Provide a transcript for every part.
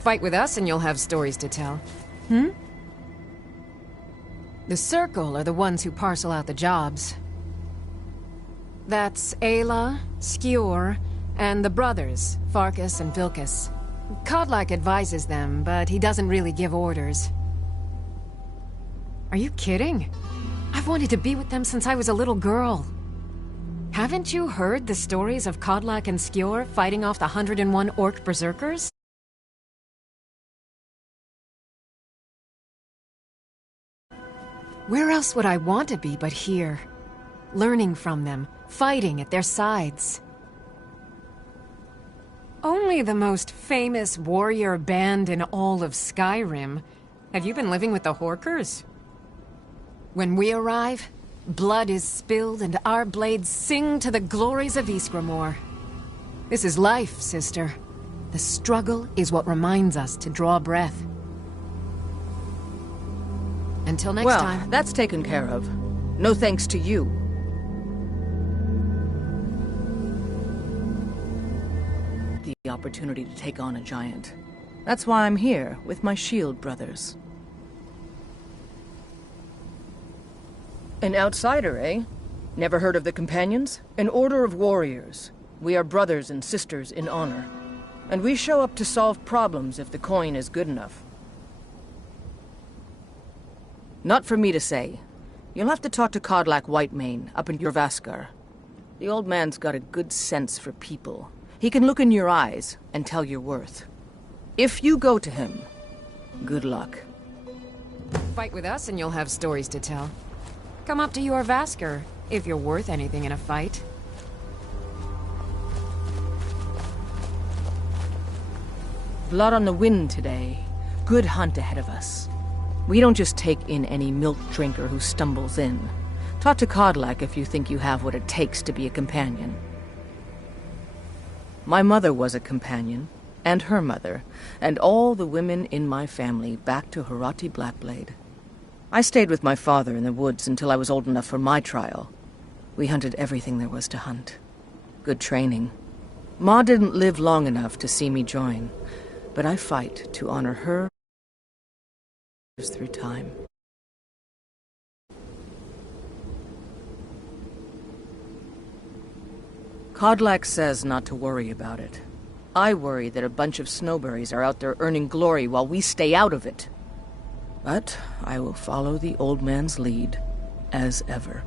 Fight with us and you'll have stories to tell. The Circle are the ones who parcel out the jobs. That's Ayla, Skjor, and the brothers, Farkas and Vilkas. Kodlak advises them, but he doesn't really give orders. Are you kidding? I've wanted to be with them since I was a little girl. Haven't you heard the stories of Kodlak and Skjor fighting off the 101 orc berserkers? Where else would I want to be but here? Learning from them, fighting at their sides. Only the most famous warrior band in all of Skyrim. Have you been living with the Horkers? When we arrive, blood is spilled and our blades sing to the glories of Ysgramor. This is life, sister. The struggle is what reminds us to draw breath. Until next time. Well, that's taken care of. No thanks to you. The opportunity to take on a giant. That's why I'm here, with my shield brothers. An outsider, eh? Never heard of the Companions? An order of warriors. We are brothers and sisters in honor. And we show up to solve problems if the coin is good enough. Not for me to say. You'll have to talk to Kodlak Whitemane up in Jorvaskar. The old man's got a good sense for people. He can look in your eyes and tell your worth. If you go to him, good luck. Fight with us and you'll have stories to tell. Come up to Jorvaskar, if you're worth anything in a fight. Blood on the wind today. Good hunt ahead of us. We don't just take in any milk drinker who stumbles in. Talk to Kodlak if you think you have what it takes to be a companion. My mother was a companion, and her mother, and all the women in my family back to Harati Blackblade. I stayed with my father in the woods until I was old enough for my trial. We hunted everything there was to hunt. Good training. Ma didn't live long enough to see me join, but I fight to honor her through time. Kodlak says not to worry about it. I worry that a bunch of snowberries are out there earning glory while we stay out of it. But I will follow the old man's lead, as ever.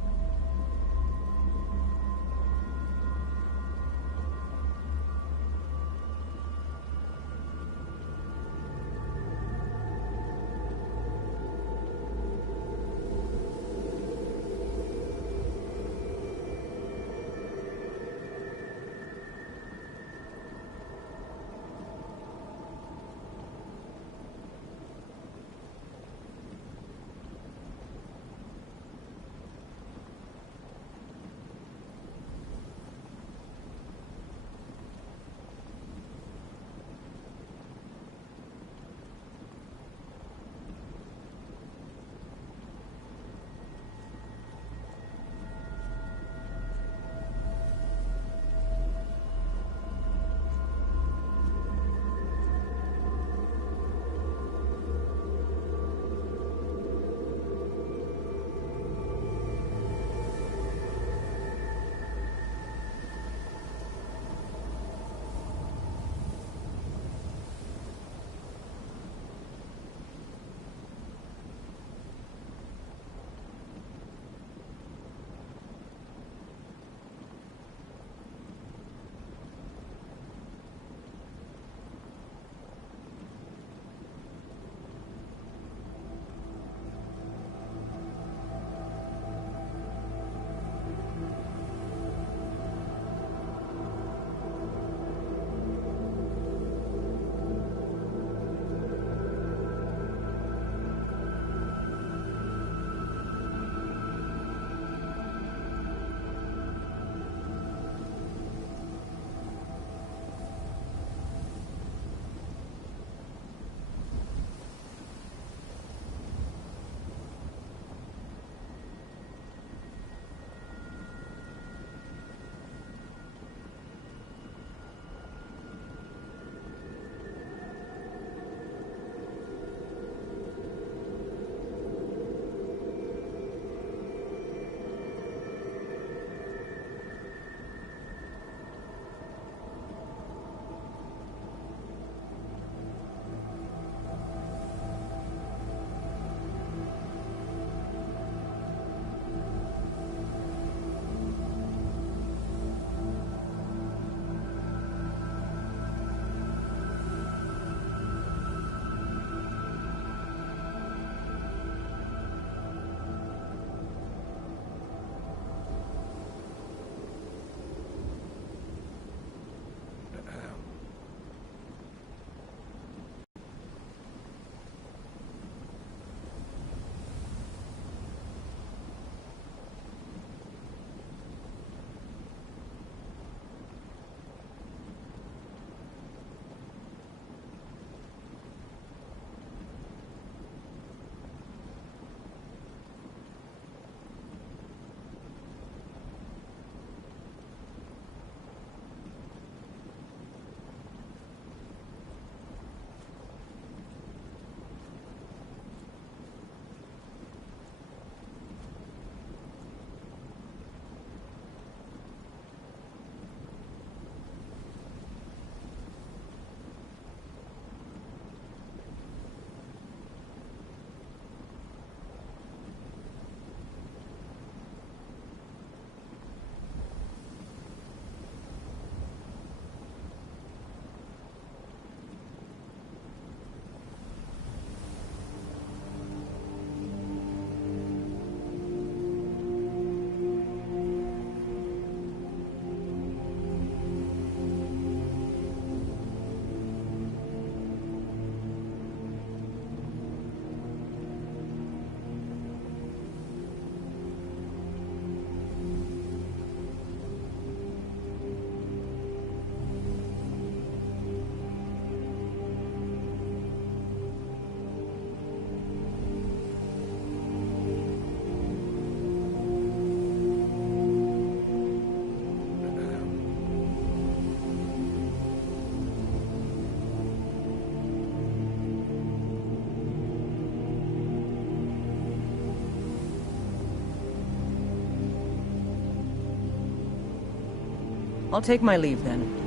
I'll take my leave then.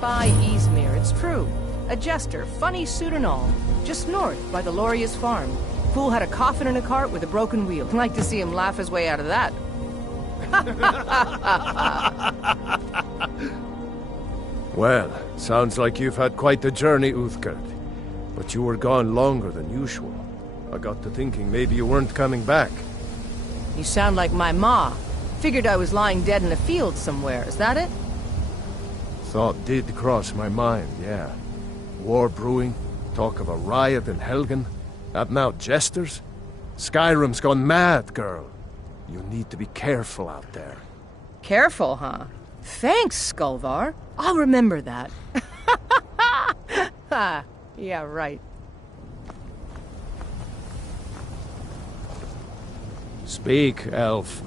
By Izmir, it's true. A jester, funny suit and all. Just north, by the Loria's farm. Fool had a coffin in a cart with a broken wheel. Like to see him laugh his way out of that. Well, sounds like you've had quite the journey, Uthgard. But you were gone longer than usual. I got to thinking maybe you weren't coming back. You sound like my ma. Figured I was lying dead in a field somewhere, is that it? Thought did cross my mind, yeah. War brewing, talk of a riot in Helgen, out and out jesters. Skyrim's gone mad, girl. You need to be careful out there. Careful, huh? Thanks, Skulvar. I'll remember that. Ha! Yeah, right. Speak, elf.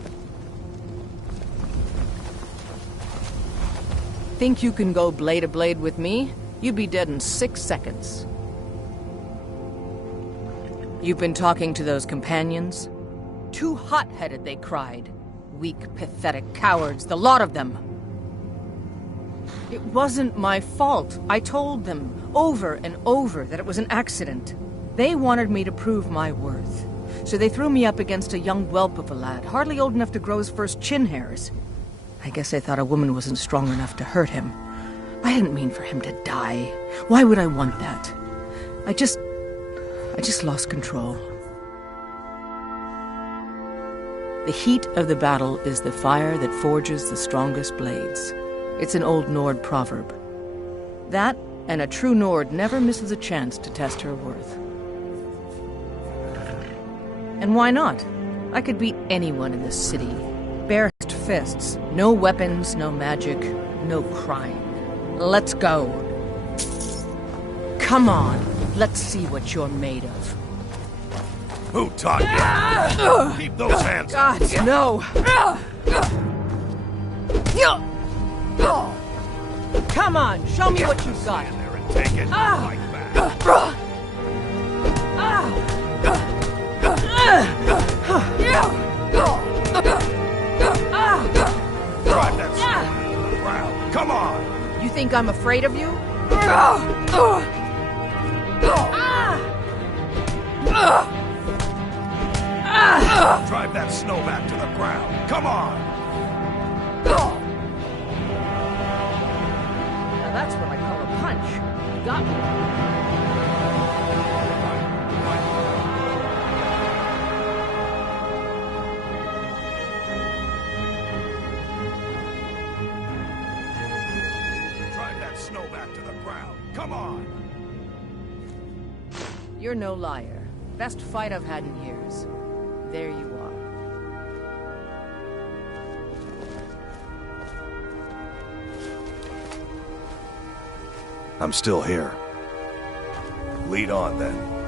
Think you can go blade to blade with me? You'd be dead in 6 seconds. You've been talking to those companions? Too hot-headed, they cried. Weak, pathetic cowards, the lot of them. It wasn't my fault. I told them over and over that it was an accident. They wanted me to prove my worth. So they threw me up against a young whelp of a lad, hardly old enough to grow his first chin hairs. I guess they thought a woman wasn't strong enough to hurt him. I didn't mean for him to die. Why would I want that? I just lost control. The heat of the battle is the fire that forges the strongest blades. It's an old Nord proverb. That, and a true Nord never misses a chance to test her worth. And why not? I could beat anyone in this city. Bare fists, no weapons, no magic, no crying. Let's go. Come on, let's see what you're made of. Who taught you? Keep those hands up. God, no! Come on, show me what you've got. Stand there and take it like that. Drive that sword into the ground. Come on! You think I'm afraid of you? Drive that snowback to the ground. Come on! Now that's what I call a punch. You got me. Come on! You're no liar. Best fight I've had in years. There you are. I'm still here. Lead on, then.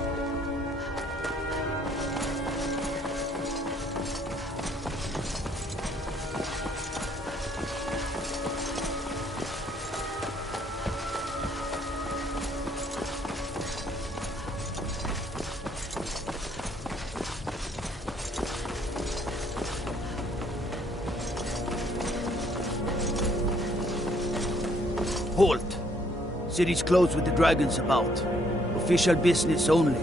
Halt! City's closed with the dragons about. Official business only.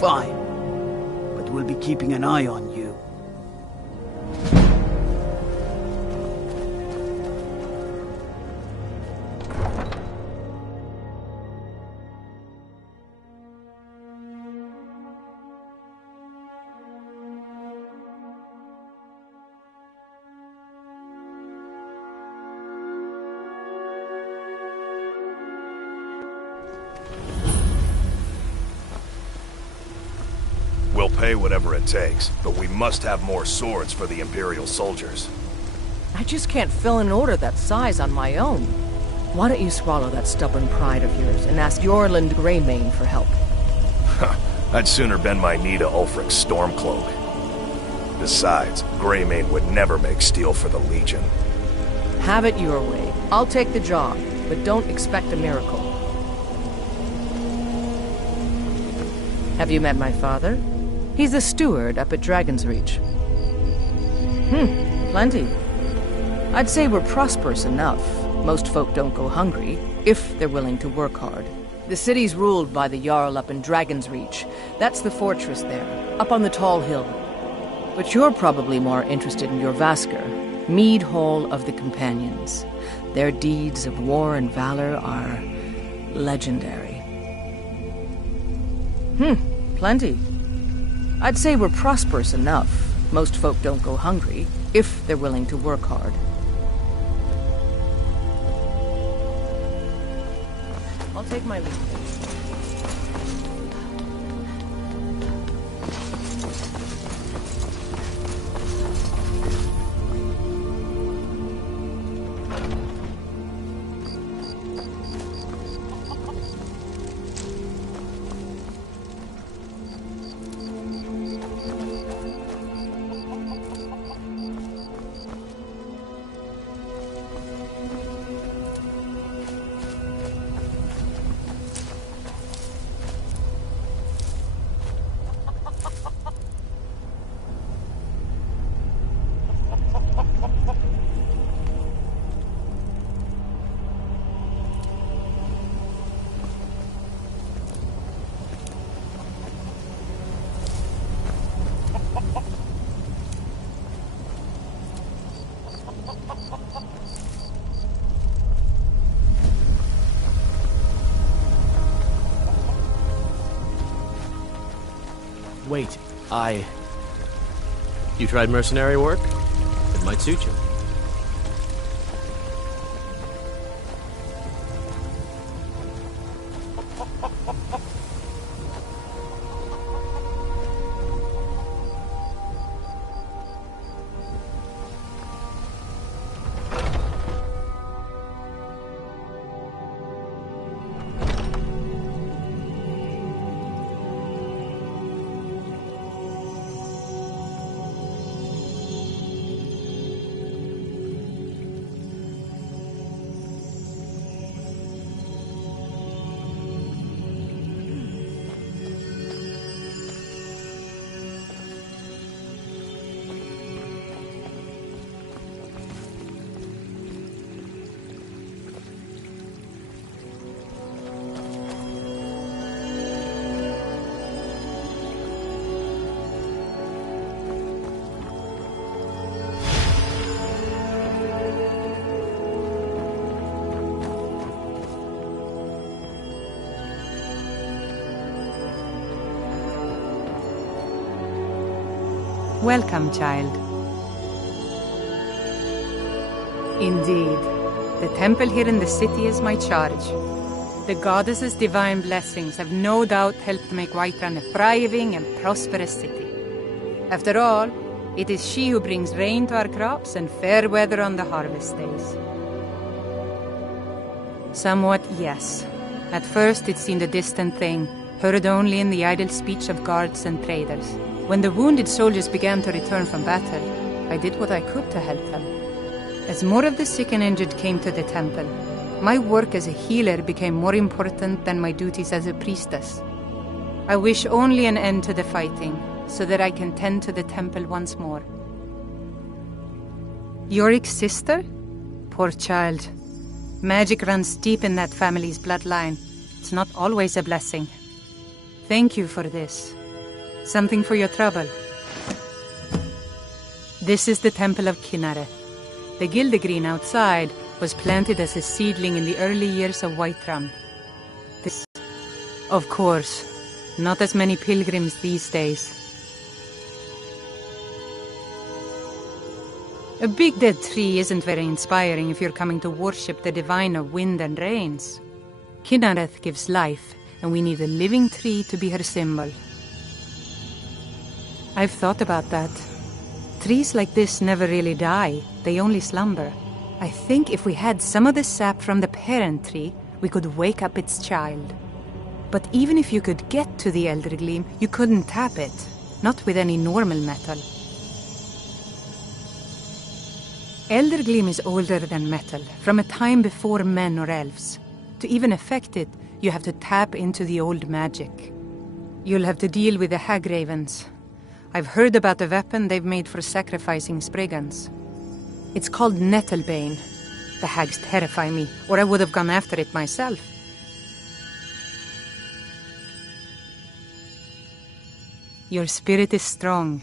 Fine. But we'll be keeping an eye on you. We'll pay whatever it takes, but we must have more swords for the Imperial soldiers. I just can't fill an order that size on my own. Why don't you swallow that stubborn pride of yours and ask Yorland Greymane for help? I'd sooner bend my knee to Ulfric's Stormcloak. Besides, Greymane would never make steel for the Legion. Have it your way. I'll take the job, but don't expect a miracle. Have you met my father? He's the steward up at Dragon's Reach. Plenty. I'd say we're prosperous enough. Most folk don't go hungry, if they're willing to work hard. The city's ruled by the Jarl up in Dragon's Reach. That's the fortress there, up on the tall hill. But you're probably more interested in your Vasker, Mead Hall of the Companions. Their deeds of war and valor are legendary. Plenty. I'd say we're prosperous enough. Most folk don't go hungry, if they're willing to work hard. I'll take my leave. Wait, You tried mercenary work? It might suit you. Welcome, child. Indeed. The temple here in the city is my charge. The goddess's divine blessings have no doubt helped make Whiterun a thriving and prosperous city. After all, it is she who brings rain to our crops and fair weather on the harvest days. Somewhat, yes. At first it seemed a distant thing, heard only in the idle speech of guards and traders. When the wounded soldiers began to return from battle, I did what I could to help them. As more of the sick and injured came to the temple, my work as a healer became more important than my duties as a priestess. I wish only an end to the fighting, so that I can tend to the temple once more. Yorik's sister? Poor child. Magic runs deep in that family's bloodline. It's not always a blessing. Thank you for this. Something for your trouble. This is the Temple of Kinnareth. The Gildegreen outside was planted as a seedling in the early years of Whiterun. This, of course, not as many pilgrims these days. A big dead tree isn't very inspiring if you're coming to worship the divine of wind and rains. Kinnareth gives life, and we need a living tree to be her symbol. I've thought about that. Trees like this never really die, they only slumber. I think if we had some of the sap from the parent tree, we could wake up its child. But even if you could get to the Elder Gleam, you couldn't tap it. Not with any normal metal. Elder Gleam is older than metal, from a time before men or elves. To even affect it, you have to tap into the old magic. You'll have to deal with the Hagravens. I've heard about the weapon they've made for sacrificing Spriggans. It's called Nettlebane. The hags terrify me, or I would have gone after it myself. Your spirit is strong.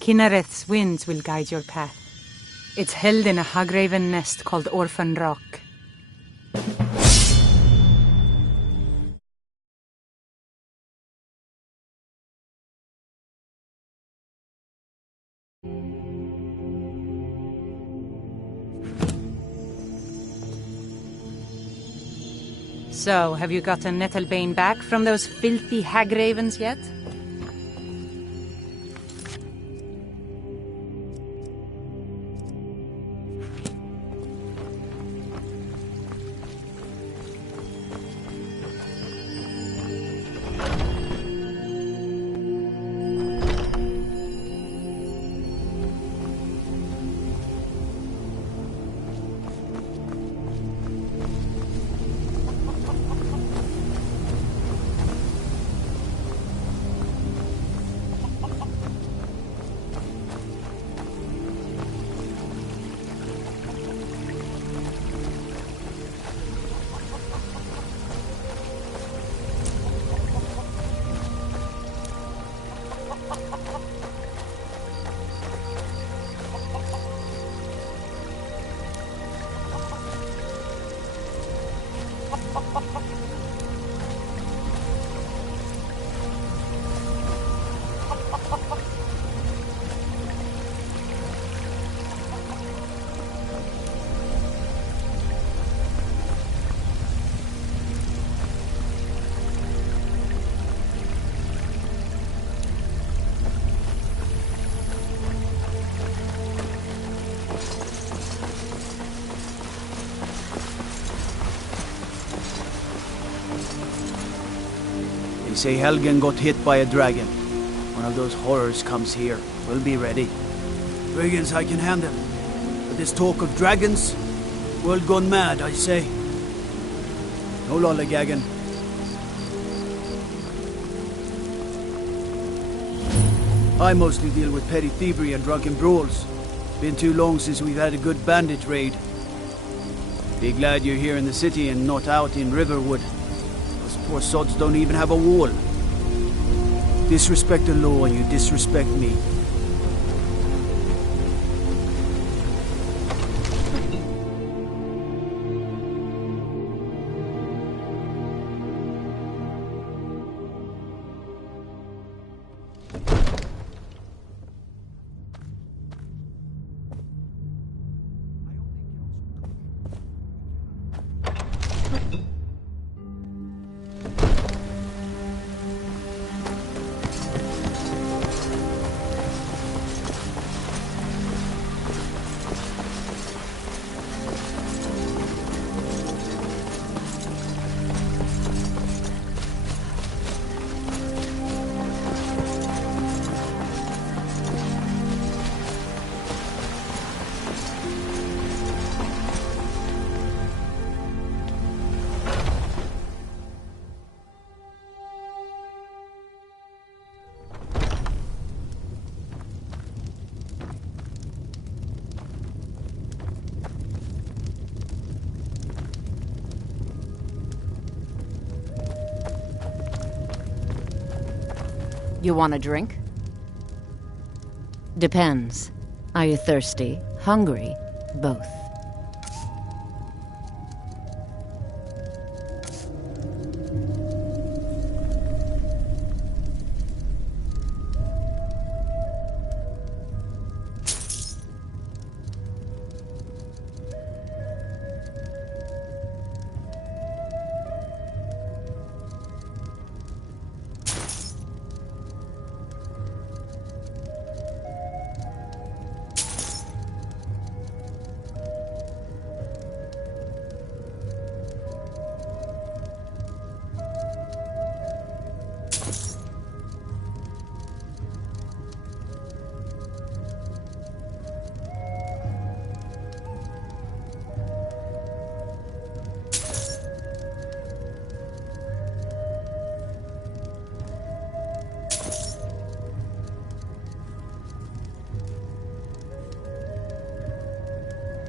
Kinnareth's winds will guide your path. It's held in a Hagraven nest called Orphan Rock. So, have you gotten Nettlebane back from those filthy Hagravens yet? They say Helgen got hit by a dragon. One of those horrors comes here. We'll be ready. Brigands I can handle. But this talk of dragons? World gone mad, I say. No lollygagging. I mostly deal with petty thievery and drunken brawls. Been too long since we've had a good bandit raid. Be glad you're here in the city and not out in Riverwood. Those poor sods don't even have a wall. Disrespect the law and you disrespect me. You want a drink? Depends. Are you thirsty? Hungry? Both.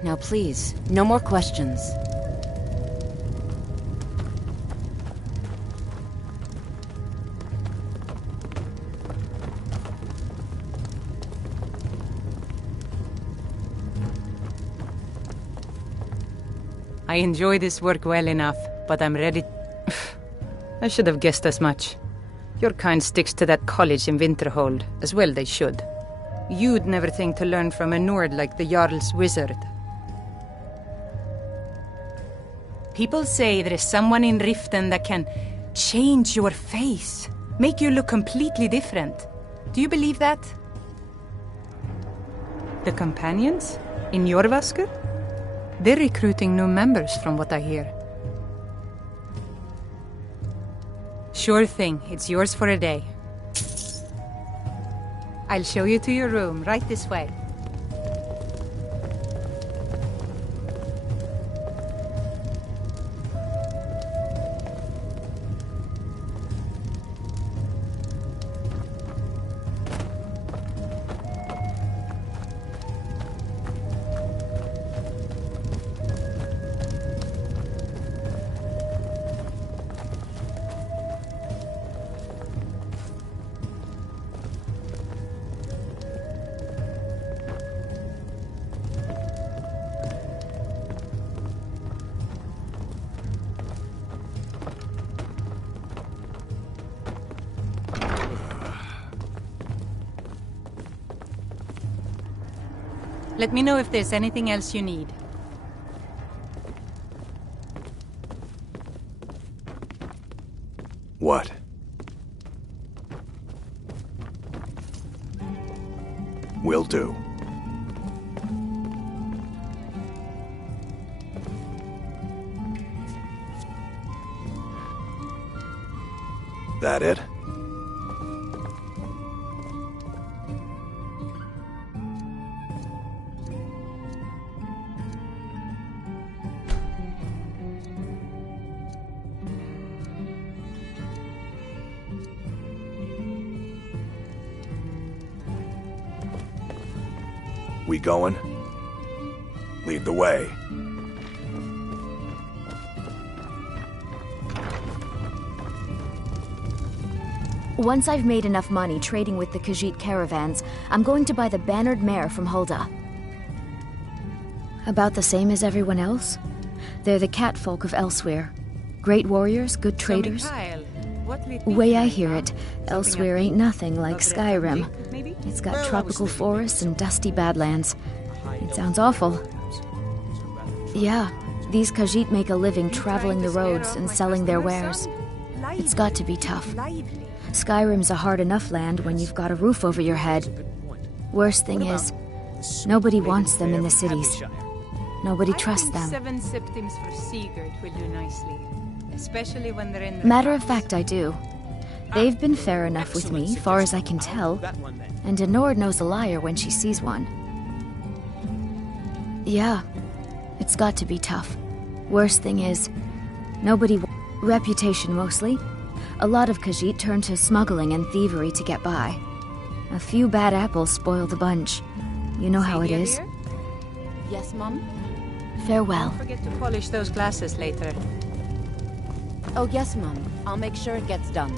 Now please, no more questions. I enjoy this work well enough, but I'm ready. I should have guessed as much. Your kind sticks to that college in Winterhold, as well they should. You'd never think to learn from a Nord like the Jarl's wizard. People say there is someone in Riften that can change your face, make you look completely different. Do you believe that? The companions? In Jorvaskr? They're recruiting new members from what I hear. Sure thing, it's yours for a day. I'll show you to your room, right this way. Let me know if there's anything else you need. What? Will do. That it? We going? Lead the way. Once I've made enough money trading with the Khajiit caravans, I'm going to buy the bannered mare from Hulda. About the same as everyone else? They're the catfolk of Elsewhere. Great warriors, good traders. Way I hear it, Elsewhere ain't nothing like Skyrim. It's got tropical forests and dusty badlands. It sounds awful. Yeah, these Khajiit make a living traveling the roads and selling their wares. It's got to be tough. Skyrim's a hard enough land when you've got a roof over your head. Worst thing is, nobody wants them in the cities. Nobody trusts them. 7 septims for Sigurd will do nicely, especially when they're in the Matter of fact, I do. They've been fair enough with me, far as I can tell, and a Nord knows a liar when she sees one. Yeah, it's got to be tough. Worst thing is, nobody... Reputation, mostly. A lot of Khajiit turn to smuggling and thievery to get by. A few bad apples spoil the bunch. You know how it is. Yes, Mom? Farewell. Don't forget to polish those glasses later. Oh, yes, Mom. I'll make sure it gets done.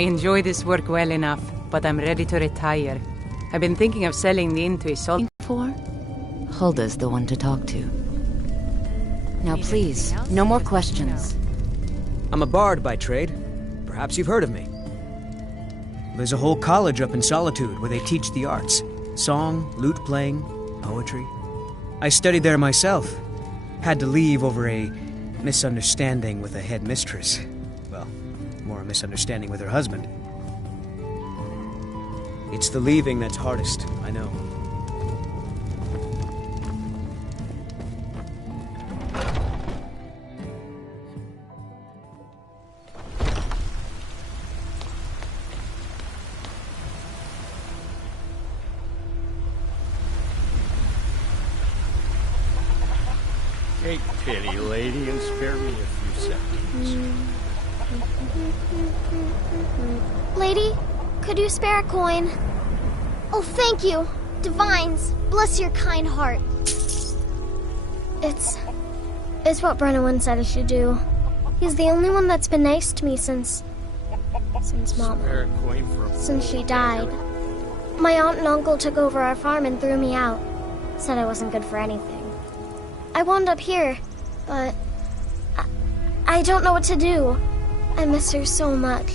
I enjoy this work well enough, but I'm ready to retire. I've been thinking of selling the inn to a salt. For? Hulda's the one to talk to. Now please, no more questions. I'm a bard by trade. Perhaps you've heard of me. There's a whole college up in Solitude where they teach the arts. Song, lute playing, poetry. I studied there myself. Had to leave over a misunderstanding with a head mistress. Well, more a misunderstanding with her husband. It's the leaving that's hardest, I know. Take pity, lady, and spare me a few seconds. Lady, could you spare a coin? Oh, thank you. Divines, bless your kind heart. It's what Brennan said I should do. He's the only one that's been nice to me since Mama. Since she died. My aunt and uncle took over our farm and threw me out. Said I wasn't good for anything. I wound up here, but I don't know what to do. I miss her so much.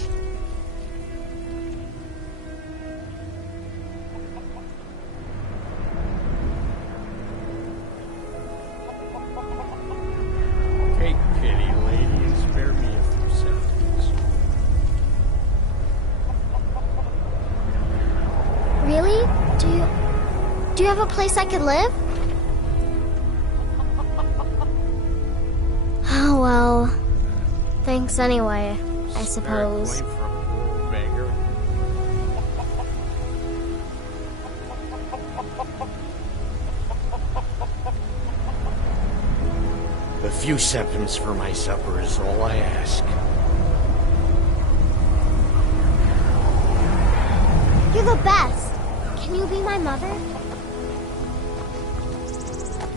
Take pity, lady, and spare me a few seconds. Really? Do you have a place I could live? Oh, well, thanks anyway, I suppose. A few seconds for my supper is all I ask. You're the best. Can you be my mother?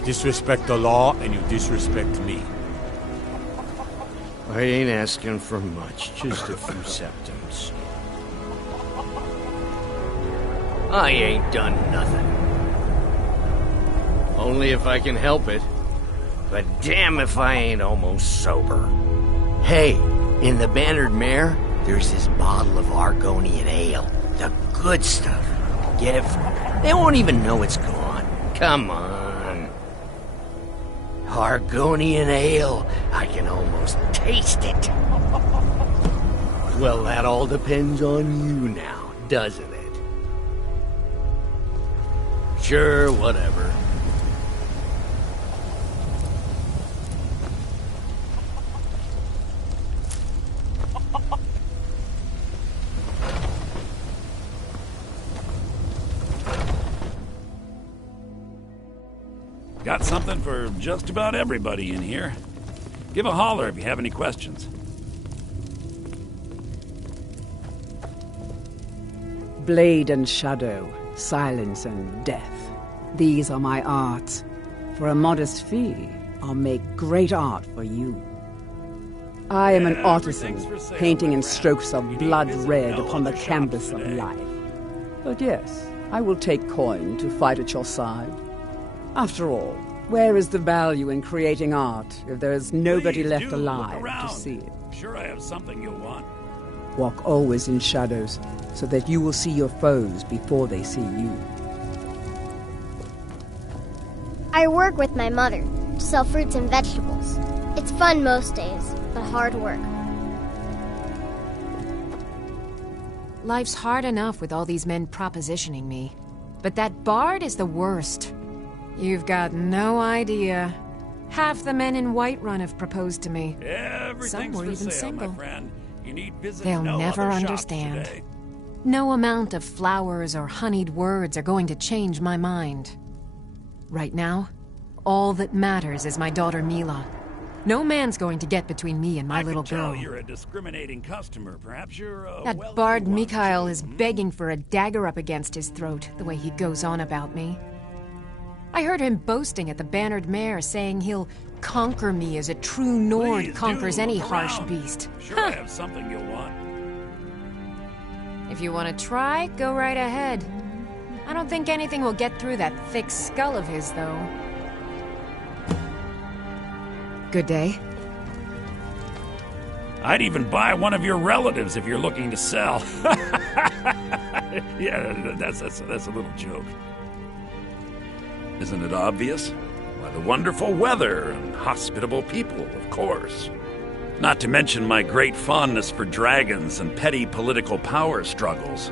Disrespect the law, and you disrespect me. I ain't asking for much, just a few septims. I ain't done nothing. Only if I can help it. But damn if I ain't almost sober. Hey, in the Bannered Mare, there's this bottle of Argonian ale. The good stuff. Get it? They won't even know it's gone. Come on. Argonian ale. I can almost taste it. Well, that all depends on you now, doesn't it? Sure, whatever. Got something for just about everybody in here. Give a holler if you have any questions. Blade and shadow, silence and death. These are my arts. For a modest fee, I'll make great art for you. I am an artisan, painting in strokes of blood red upon the canvas of life. But yes, I will take coin to fight at your side. After all, where is the value in creating art if there is nobody left alive to see it? Sure I have something you'll want. Walk always in shadows, so that you will see your foes before they see you. I work with my mother to sell fruits and vegetables. It's fun most days, but hard work. Life's hard enough with all these men propositioning me. But that bard is the worst. You've got no idea. Half the men in Whiterun have proposed to me. Some were even single. They'll never understand. No amount of flowers or honeyed words are going to change my mind. Right now, all that matters is my daughter Mila. No man's going to get between me and my little girl. You're a discriminating customer. Perhaps you're that bard Mikhail is begging for a dagger up against his throat, the way he goes on about me. I heard him boasting at the Bannered Mare, saying he'll conquer me as a true Nord conquers any harsh beast. Sure I have something you'll want. If you want to try, go right ahead. I don't think anything will get through that thick skull of his, though. Good day. I'd even buy one of your relatives if you're looking to sell. Yeah, that's a little joke. Isn't it obvious? Why, the wonderful weather and hospitable people, of course. Not to mention my great fondness for dragons and petty political power struggles.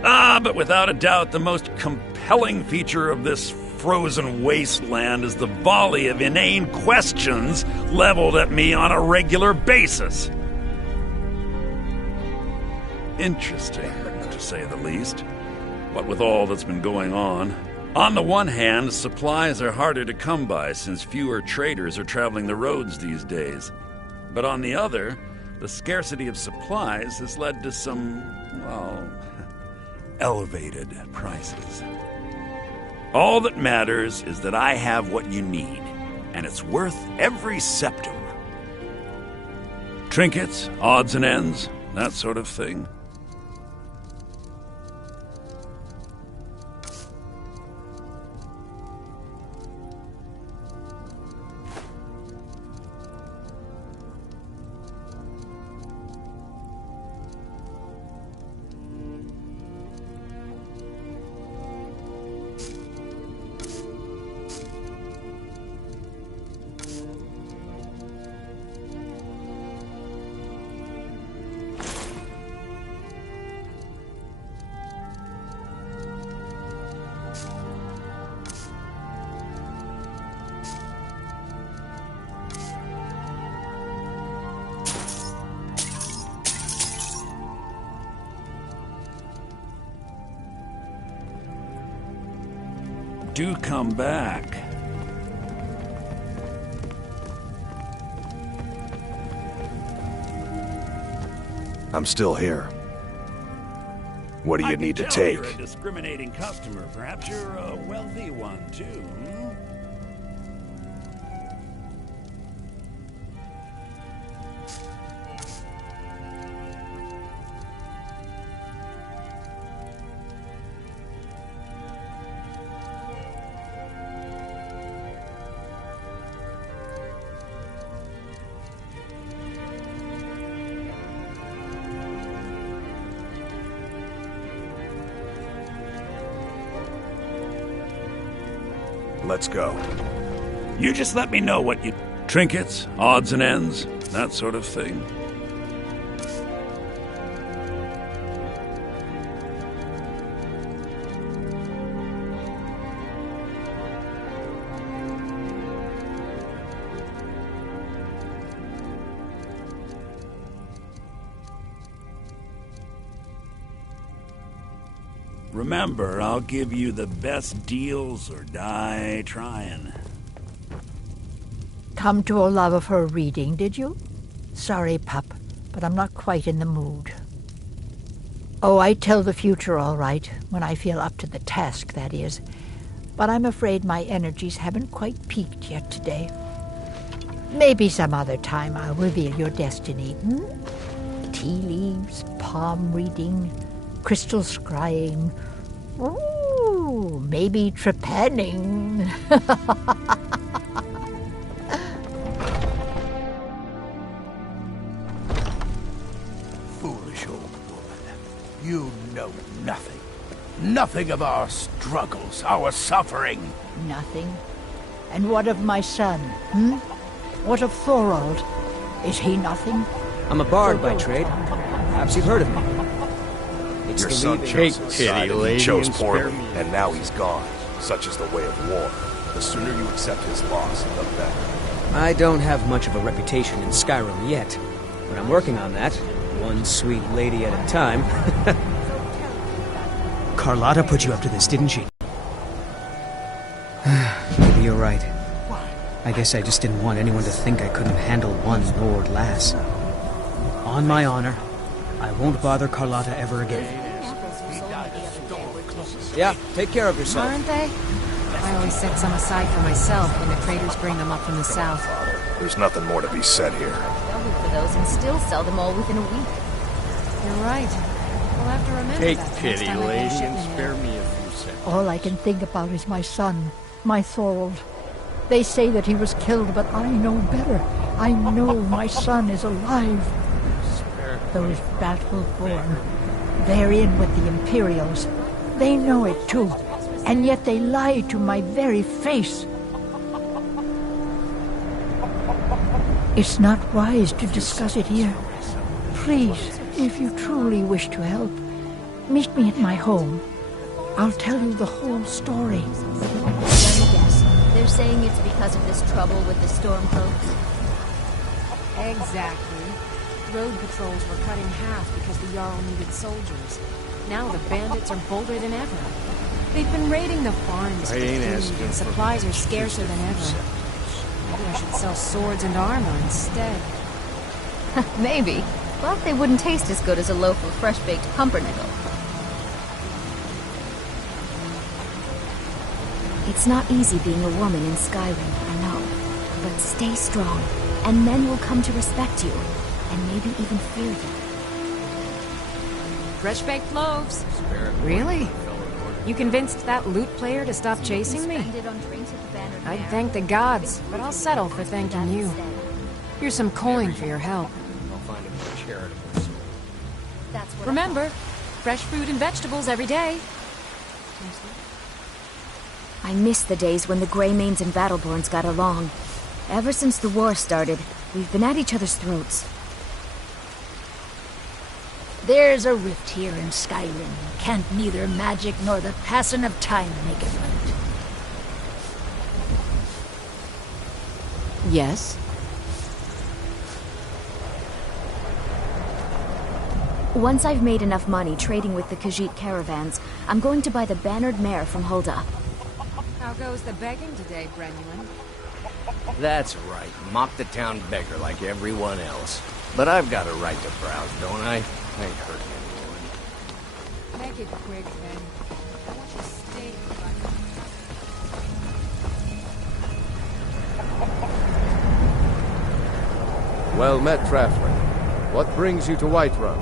But without a doubt, the most compelling feature of this frozen wasteland is the volley of inane questions leveled at me on a regular basis. Interesting, to say the least. What with all that's been going on. On the one hand, supplies are harder to come by since fewer traders are traveling the roads these days. But on the other, the scarcity of supplies has led to some, well, elevated prices. All that matters is that I have what you need, and it's worth every septum. Trinkets, odds and ends, that sort of thing. Do come back. I'm still here. What do you need to take? You're a discriminating customer. Perhaps you're a wealthy one, too, hmm? Let's go. You just let me know what you... Trinkets, odds and ends, that sort of thing. Remember, I'll give you the best deals or die trying. Come to Olava for a reading, did you? Sorry, pup, but I'm not quite in the mood. Oh, I tell the future all right, when I feel up to the task, that is. But I'm afraid my energies haven't quite peaked yet today. Maybe some other time I'll reveal your destiny, Tea leaves, palm reading, crystal scrying. Ooh, maybe trepanning. Foolish old woman. You know nothing. Nothing of our struggles, our suffering. Nothing. And what of my son, What of Thorold? Is he nothing? I'm a bard by trade. Perhaps you've heard of me. Your son chose his side, and he chose poorly, and now he's gone. Such is the way of war. The sooner you accept his loss, the better. I don't have much of a reputation in Skyrim yet, but I'm working on that, one sweet lady at a time. Carlotta put you up to this, didn't she? Maybe you're right. I guess I just didn't want anyone to think I couldn't handle one Lord lass. On my honor, I won't bother Carlotta ever again. Yeah, take care of yourself. Aren't they? I always set some aside for myself when the traders bring them up from the south. There's nothing more to be said here. They'll look for those and still sell them all within a week. You're right. We'll have to remember Take that next pity, time I get a lady, and shipment in. spare me a few seconds. All I can think about is my son, my Thorold. They say that he was killed, but I know better. I know my son is alive. Those Battle-born, they're in with the Imperials. They know it too, and yet they lie to my very face. It's not wise to discuss it here. Please, if you truly wish to help, meet me at my home. I'll tell you the whole story. Let me guess. They're saying it's because of this trouble with the Stormcloaks? Exactly. Road patrols were cut in half because the Jarl needed soldiers. Now the bandits are bolder than ever. They've been raiding the farms for food, and supplies are scarcer than ever. Maybe I should sell swords and armor instead. Maybe. But they wouldn't taste as good as a loaf of fresh-baked pumpernickel. It's not easy being a woman in Skyrim, I know. But stay strong, and men will come to respect you, and maybe even fear you. Fresh-baked loaves. Really? You convinced that lute player to stop chasing me? I'd thank the gods, but I'll settle for thanking you. Here's some coin for your help. Remember, fresh fruit and vegetables every day. I miss the days when the Greymanes and Battleborns got along. Ever since the war started, we've been at each other's throats. There's a rift here in Skyrim. Can't neither magic nor the passing of time make it right. Yes? Once I've made enough money trading with the Khajiit caravans, I'm going to buy the bannered mare from Hulda. How goes the begging today, Brenuin? That's right. Mock the town beggar like everyone else. But I've got a right to browse, don't I? I ain't hurting anyone. Make it quick, then. I want your steak, Well met, Traveler. What brings you to Whiterun?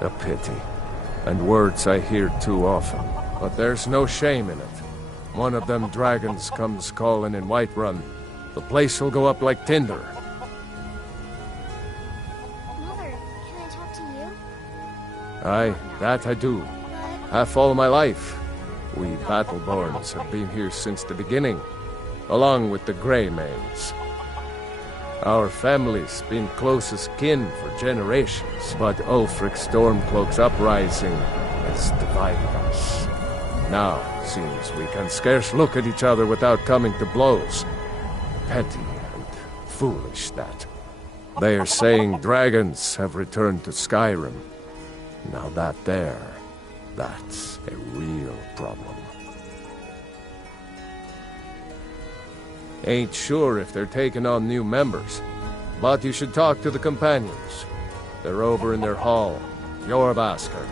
A pity. And words I hear too often. But there's no shame in it. One of them dragons comes calling in Whiterun. The place will go up like tinder. Mother, can I talk to you? Aye, that I do. Half all my life. We Battleborns have been here since the beginning, along with the Greymanes. Our family's been closest kin for generations, but Ulfric's Stormcloak's uprising has divided us. Now, seems we can scarce look at each other without coming to blows. Petty and foolish, that. They are saying dragons have returned to Skyrim. Now that's a real problem. Ain't sure if they're taking on new members, but you should talk to the companions. They're over in their hall, Jorbasker.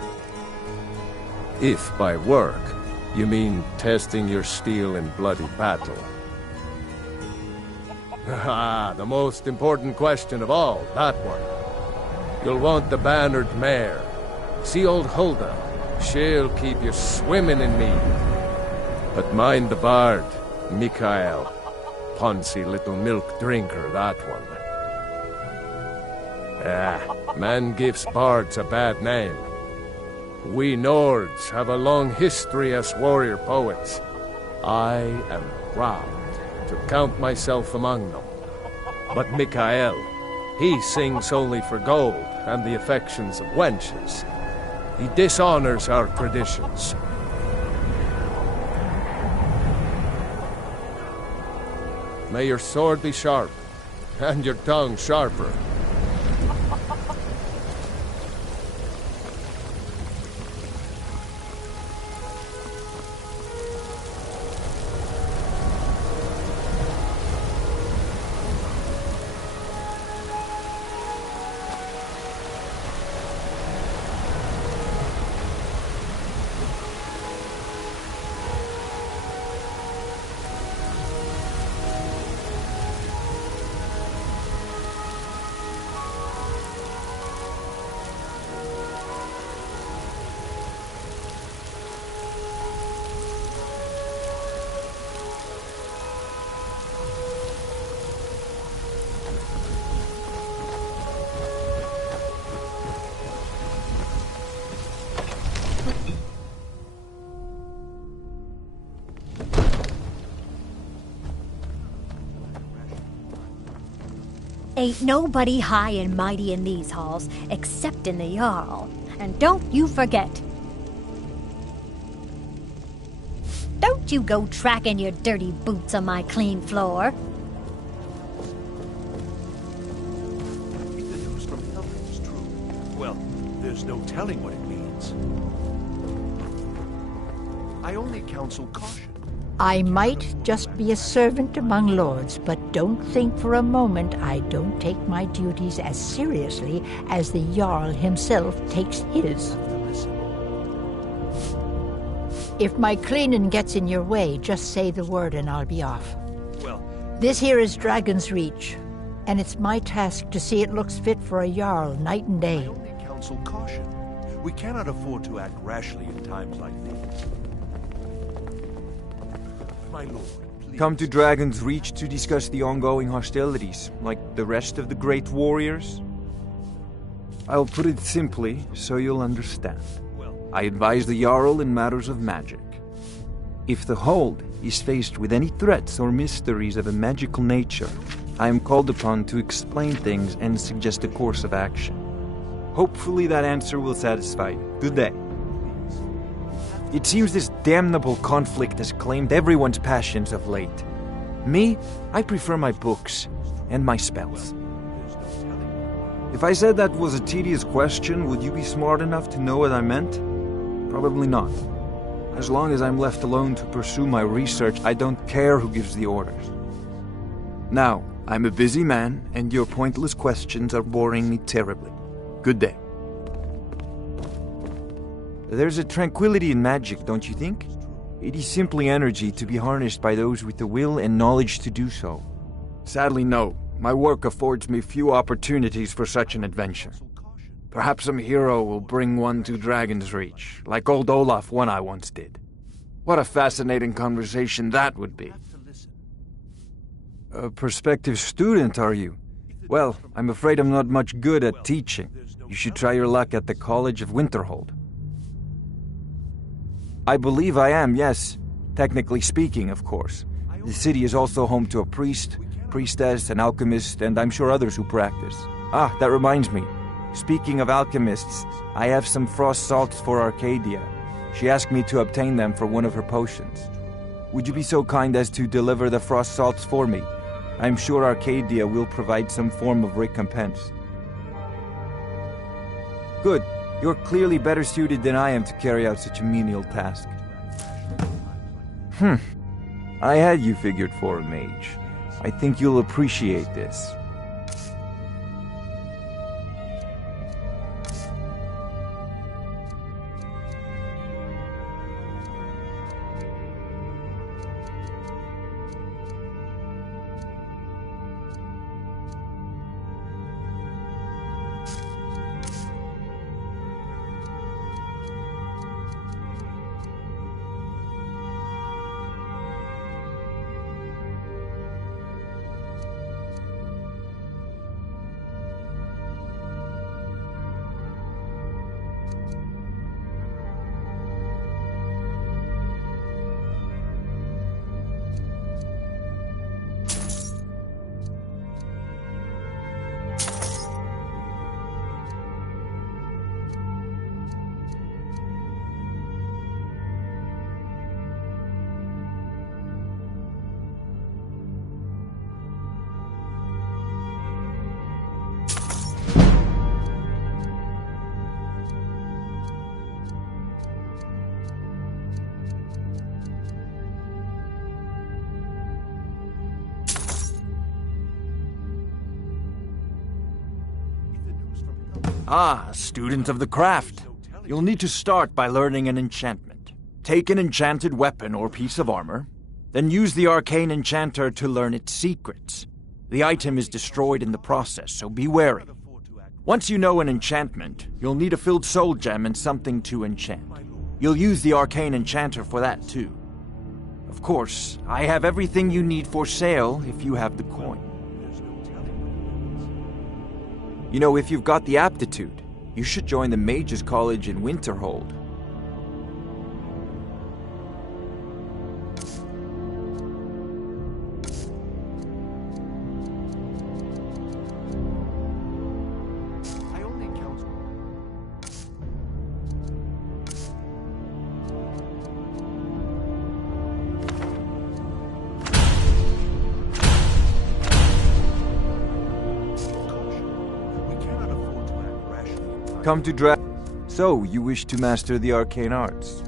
If by work, you mean testing your steel in bloody battle. Ah, the most important question of all, that one. You'll want the bannered mare. See old Hulda. She'll keep you swimming in mead. But mind the bard, Mikael. Poncy little milk drinker, that one. Ah, man gives bards a bad name. We Nords have a long history as warrior poets. I am proud to count myself among them. But Mikael, he sings only for gold and the affections of wenches. He dishonors our traditions. May your sword be sharp, and your tongue sharper. Ain't nobody high and mighty in these halls, except in the Jarl. And don't you forget. Don't you go tracking your dirty boots on my clean floor. If the news from Helgen is true, well, there's no telling what it means. I only counsel caution. I might just be a servant among lords, but don't think for a moment I don't take my duties as seriously as the Jarl himself takes his. If my cleaning gets in your way, just say the word and I'll be off. Well, this here is Dragon's Reach, and it's my task to see it looks fit for a Jarl night and day. I only counsel caution. We cannot afford to act rashly in times like these. My lord, please. Come to Dragon's Reach to discuss the ongoing hostilities, like the rest of the great warriors? I'll put it simply, so you'll understand. I advise the Jarl in matters of magic. If the Hold is faced with any threats or mysteries of a magical nature, I am called upon to explain things and suggest a course of action. Hopefully that answer will satisfy you. Good day. It seems this damnable conflict has claimed everyone's passions of late. Me, I prefer my books and my spells. If I said that was a tedious question, would you be smart enough to know what I meant? Probably not. As long as I'm left alone to pursue my research, I don't care who gives the orders. Now, I'm a busy man, and your pointless questions are boring me terribly. Good day. There's a tranquility in magic, don't you think? It is simply energy to be harnessed by those with the will and knowledge to do so. Sadly, no. My work affords me few opportunities for such an adventure. Perhaps some hero will bring one to Dragon's Reach, like old Olaf one I once did. What a fascinating conversation that would be. A prospective student, are you? Well, I'm afraid I'm not much good at teaching. You should try your luck at the College of Winterhold. I believe I am, yes. Technically speaking, of course. The city is also home to a priest, priestess, an alchemist, and I'm sure others who practice. Ah, that reminds me. Speaking of alchemists, I have some frost salts for Arcadia. She asked me to obtain them for one of her potions. Would you be so kind as to deliver the frost salts for me? I'm sure Arcadia will provide some form of recompense. Good. You're clearly better suited than I am to carry out such a menial task. I had you figured for a mage. I think you'll appreciate this. Ah, student of the craft. You'll need to start by learning an enchantment. Take an enchanted weapon or piece of armor, then use the arcane enchanter to learn its secrets. The item is destroyed in the process, so be wary. Once you know an enchantment, you'll need a filled soul gem and something to enchant. You'll use the arcane enchanter for that too. Of course, I have everything you need for sale if you have the coin. You know, if you've got the aptitude, you should join the Mages College in Winterhold. Come to So, you wish to master the arcane arts?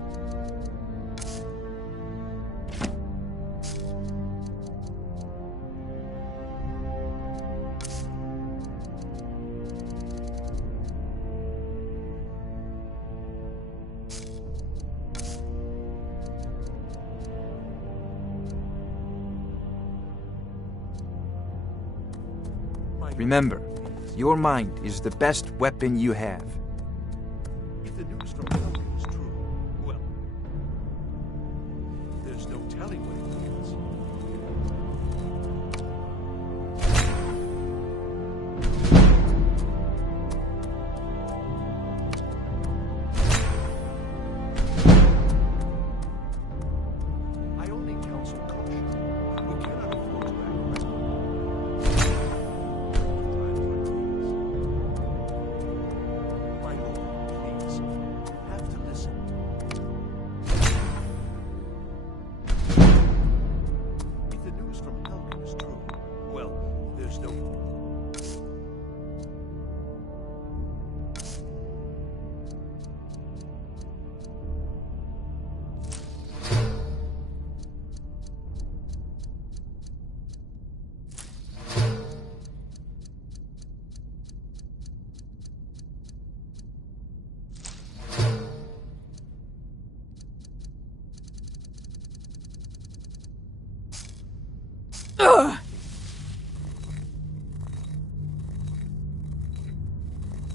Remember, your mind is the best weapon you have. If the news from Helgen is true, well, there's no telling what it means. I only counsel caution. We cannot afford to act.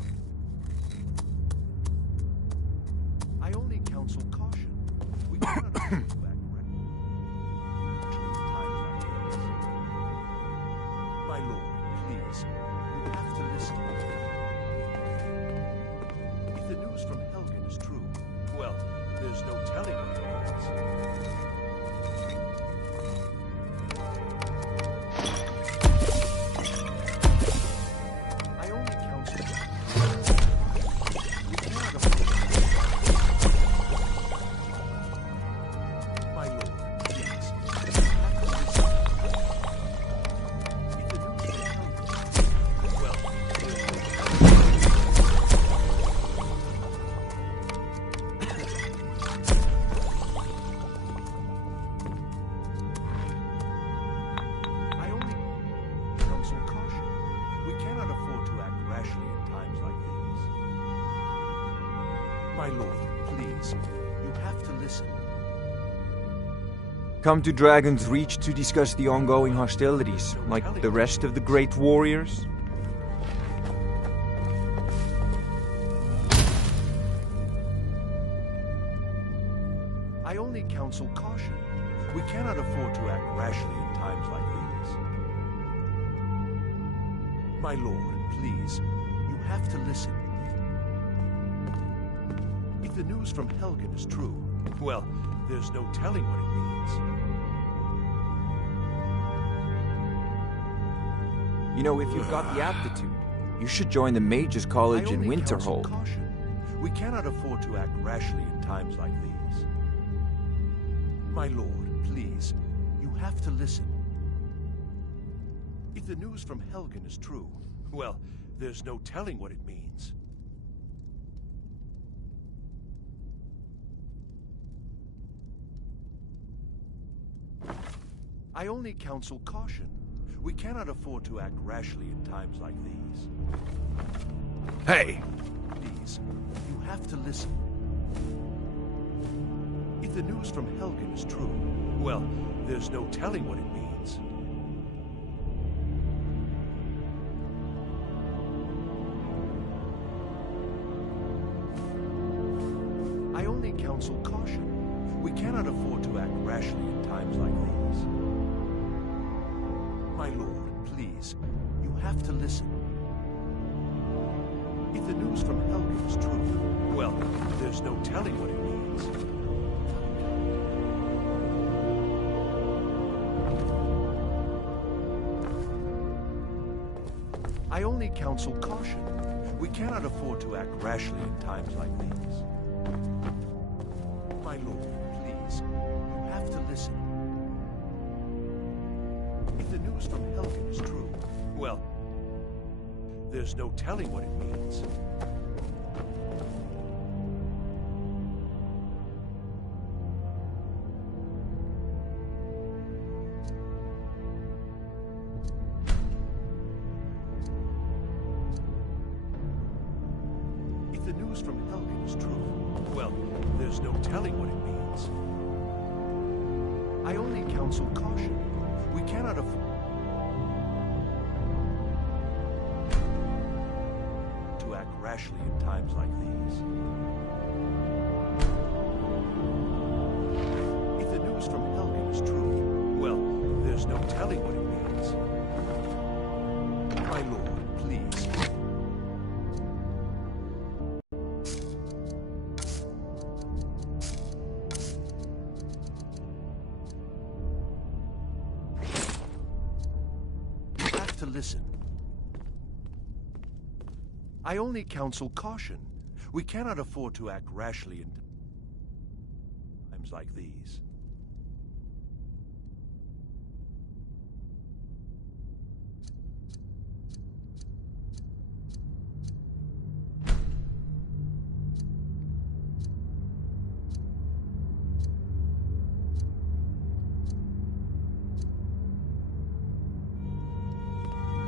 I only counsel caution. We cannot afford to act recklessly in times like these. My lord, please, you have to listen. If the news from Helgen is true, well, there's no telling what it means. My lord, please, you have to listen. Come to Dragon's Reach to discuss the ongoing hostilities, like the rest of the great warriors? I only counsel caution. We cannot afford to act rashly in times like these. My lord, please, you have to listen. If the news from Helgen is true, well, there's no telling what it means. You know, if you've got the aptitude, you should join the Mages College in Winterhold. We cannot afford to act rashly in times like these. My lord, please, you have to listen. If the news from Helgen is true, well, there's no telling what it means. I only counsel caution. We cannot afford to act rashly in times like these. Hey! Please, you have to listen. If the news from Helgen is true, well, there's no telling what it means. I only counsel caution. We cannot afford to act rashly in times like these. My lord, please, you have to listen. If the news from Helgen is true, well, there's no telling what it means. I only counsel caution. We cannot afford to act rashly in times like these. My lord, please, you have to listen. If the news from Helgen is true, well, there's no telling what it means. news from Helgen is true, well, there's no telling what it means. I only counsel caution. We cannot afford to act rashly in times like these. If the news from Helgen is true, well, there's no telling what it means. My lord, please. You have to listen. I only counsel caution. We cannot afford to act rashly in times like these.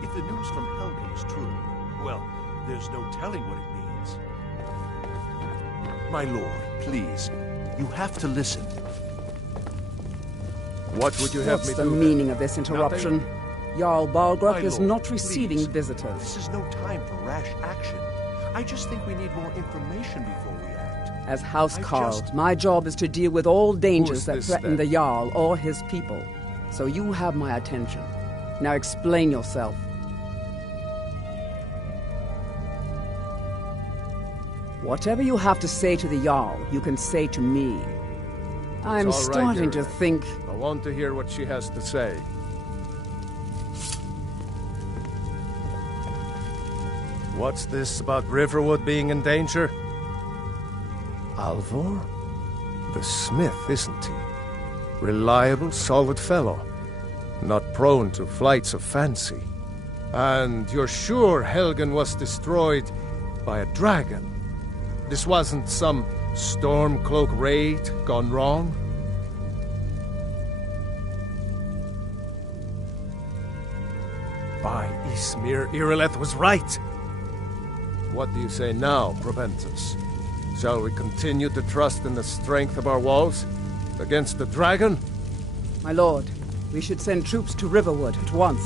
If the news from Helgen is true, well, there's no telling what it means. My lord, please, you have to listen. What would you have What's me the do? meaning of this interruption? Nothing? Jarl Balgruuf My is lord, not receiving please. visitors. This is no time for rash action. I just think we need more information before we act. As House Carl, my job is to deal with all dangers that this, threaten then? the Jarl or his people. So you have my attention. Now explain yourself. Whatever you have to say to the Jarl, you can say to me. I'm It's all right, starting to Irileth. think... I want to hear what she has to say. What's this about Riverwood being in danger? Alvor? The smith, isn't he? Reliable, solid fellow. Not prone to flights of fancy. And you're sure Helgen was destroyed by a dragon? This wasn't some Stormcloak raid gone wrong? By Ysmir, Irileth was right! What do you say now, Proventus? Shall we continue to trust in the strength of our walls against the dragon? My lord, we should send troops to Riverwood at once.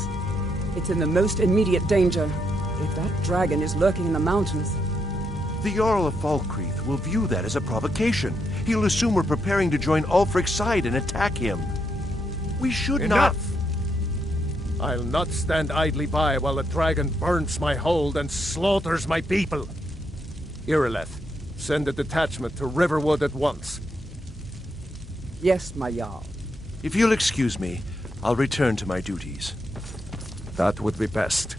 It's in the most immediate danger. If that dragon is lurking in the mountains... The Jarl of Falkreath will view that as a provocation. He'll assume we're preparing to join Ulfric's side and attack him. We should Enough! I'll not stand idly by while the dragon burns my hold and slaughters my people. Irileth, send a detachment to Riverwood at once. Yes, my Jarl. If you'll excuse me, I'll return to my duties. That would be best.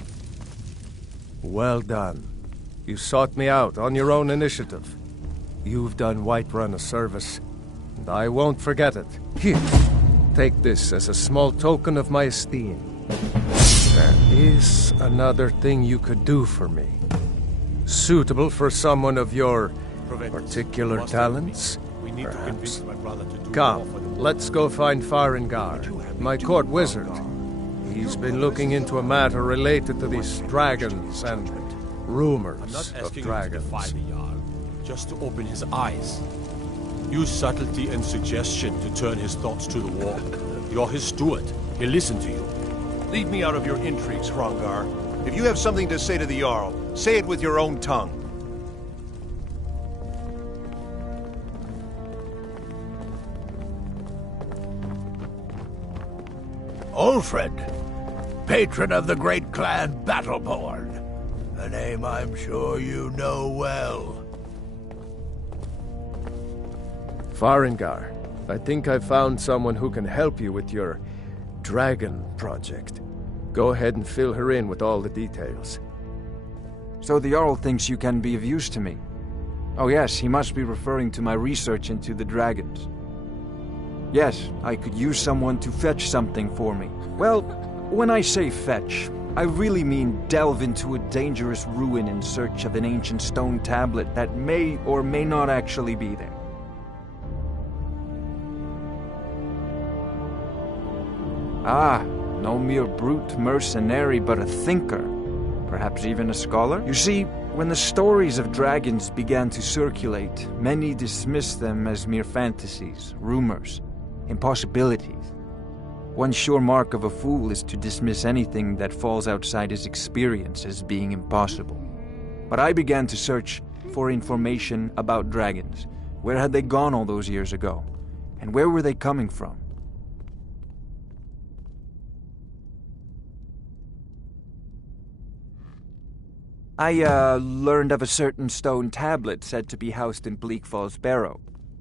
Well done. You sought me out on your own initiative. You've done Whiterun a service, and I won't forget it. Here, take this as a small token of my esteem. There is another thing you could do for me. Suitable for someone of your particular talents, perhaps. Come, let's go find Farengar, my court wizard. He's been looking into a matter related to these dragons and rumors of dragons. Just to open his eyes. Use subtlety and suggestion to turn his thoughts to the wall. You're his steward. He'll listen to you. Leave me out of your intrigues, Hrongar. If you have something to say to the Jarl, say it with your own tongue. Ulfred, patron of the great clan Battleborn. A name I'm sure you know well. Farengar, I think I've found someone who can help you with your dragon project. Go ahead and fill her in with all the details. So the Jarl thinks you can be of use to me. Oh yes, he must be referring to my research into the dragons. Yes, I could use someone to fetch something for me. Well, when I say fetch, I really mean delve into a dangerous ruin in search of an ancient stone tablet that may or may not actually be there. Ah, no mere brute mercenary, but a thinker. Perhaps even a scholar? You see, When the stories of dragons began to circulate, many dismissed them as mere fantasies, rumors, impossibilities. One sure mark of a fool is to dismiss anything that falls outside his experience as being impossible. But I began to search for information about dragons. Where had they gone all those years ago? And where were they coming from? I learned of a certain stone tablet said to be housed in Bleak Falls Barrow.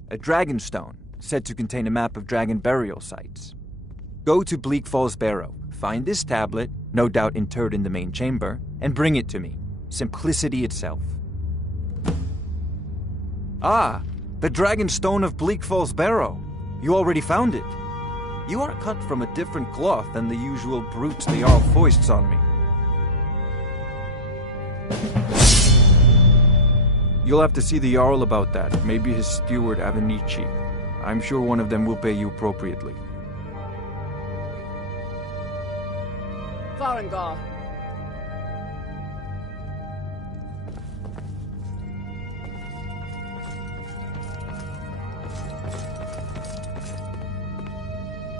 A dragon stone, said to contain a map of dragon burial sites. Go to Bleak Falls Barrow, find this tablet, no doubt interred in the main chamber, and bring it to me. Simplicity itself. Ah, the dragon stone of Bleak Falls Barrow. You already found it. You are cut from a different cloth than the usual brutes the Jarl foists on me. You'll have to see the Jarl about that, maybe his steward Avenici. I'm sure one of them will pay you appropriately. Farengar.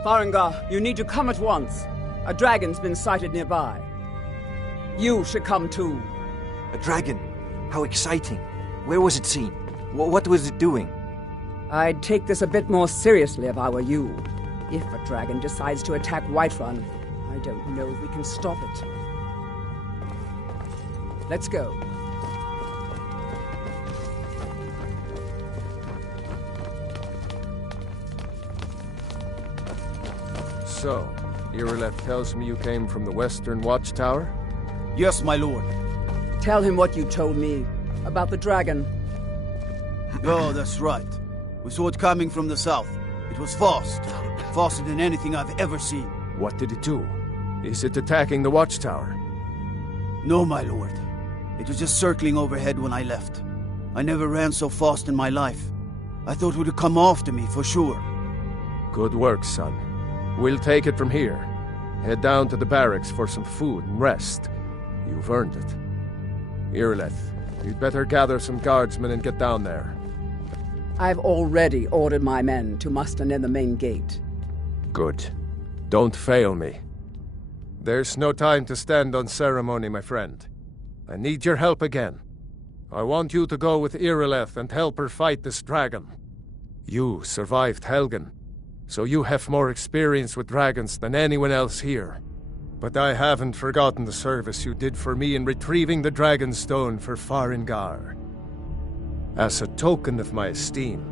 Farengar, you need to come at once. A dragon's been sighted nearby. You should come too. A dragon? How exciting. Where was it seen? What was it doing? I'd take this a bit more seriously if I were you. If a dragon decides to attack Whiterun, I don't know if we can stop it. Let's go. So, Irileth tells me you came from the Western Watchtower? Yes, my lord. Tell him what you told me about the dragon. Oh, that's right. We saw it coming from the south. It was fast. Faster than anything I've ever seen. What did it do? Is it attacking the Watchtower? No, my lord. It was just circling overhead when I left. I never ran so fast in my life. I thought it would come after me, for sure. Good work, son. We'll take it from here. Head down to the barracks for some food and rest. You've earned it. Irileth, you'd better gather some guardsmen and get down there. I've already ordered my men to muster near the main gate. Good. Don't fail me. There's no time to stand on ceremony, my friend. I need your help again. I want you to go with Irileth and help her fight this dragon. You survived Helgen, so you have more experience with dragons than anyone else here. But I haven't forgotten the service you did for me in retrieving the dragon stone for Farengar. As a token of my esteem,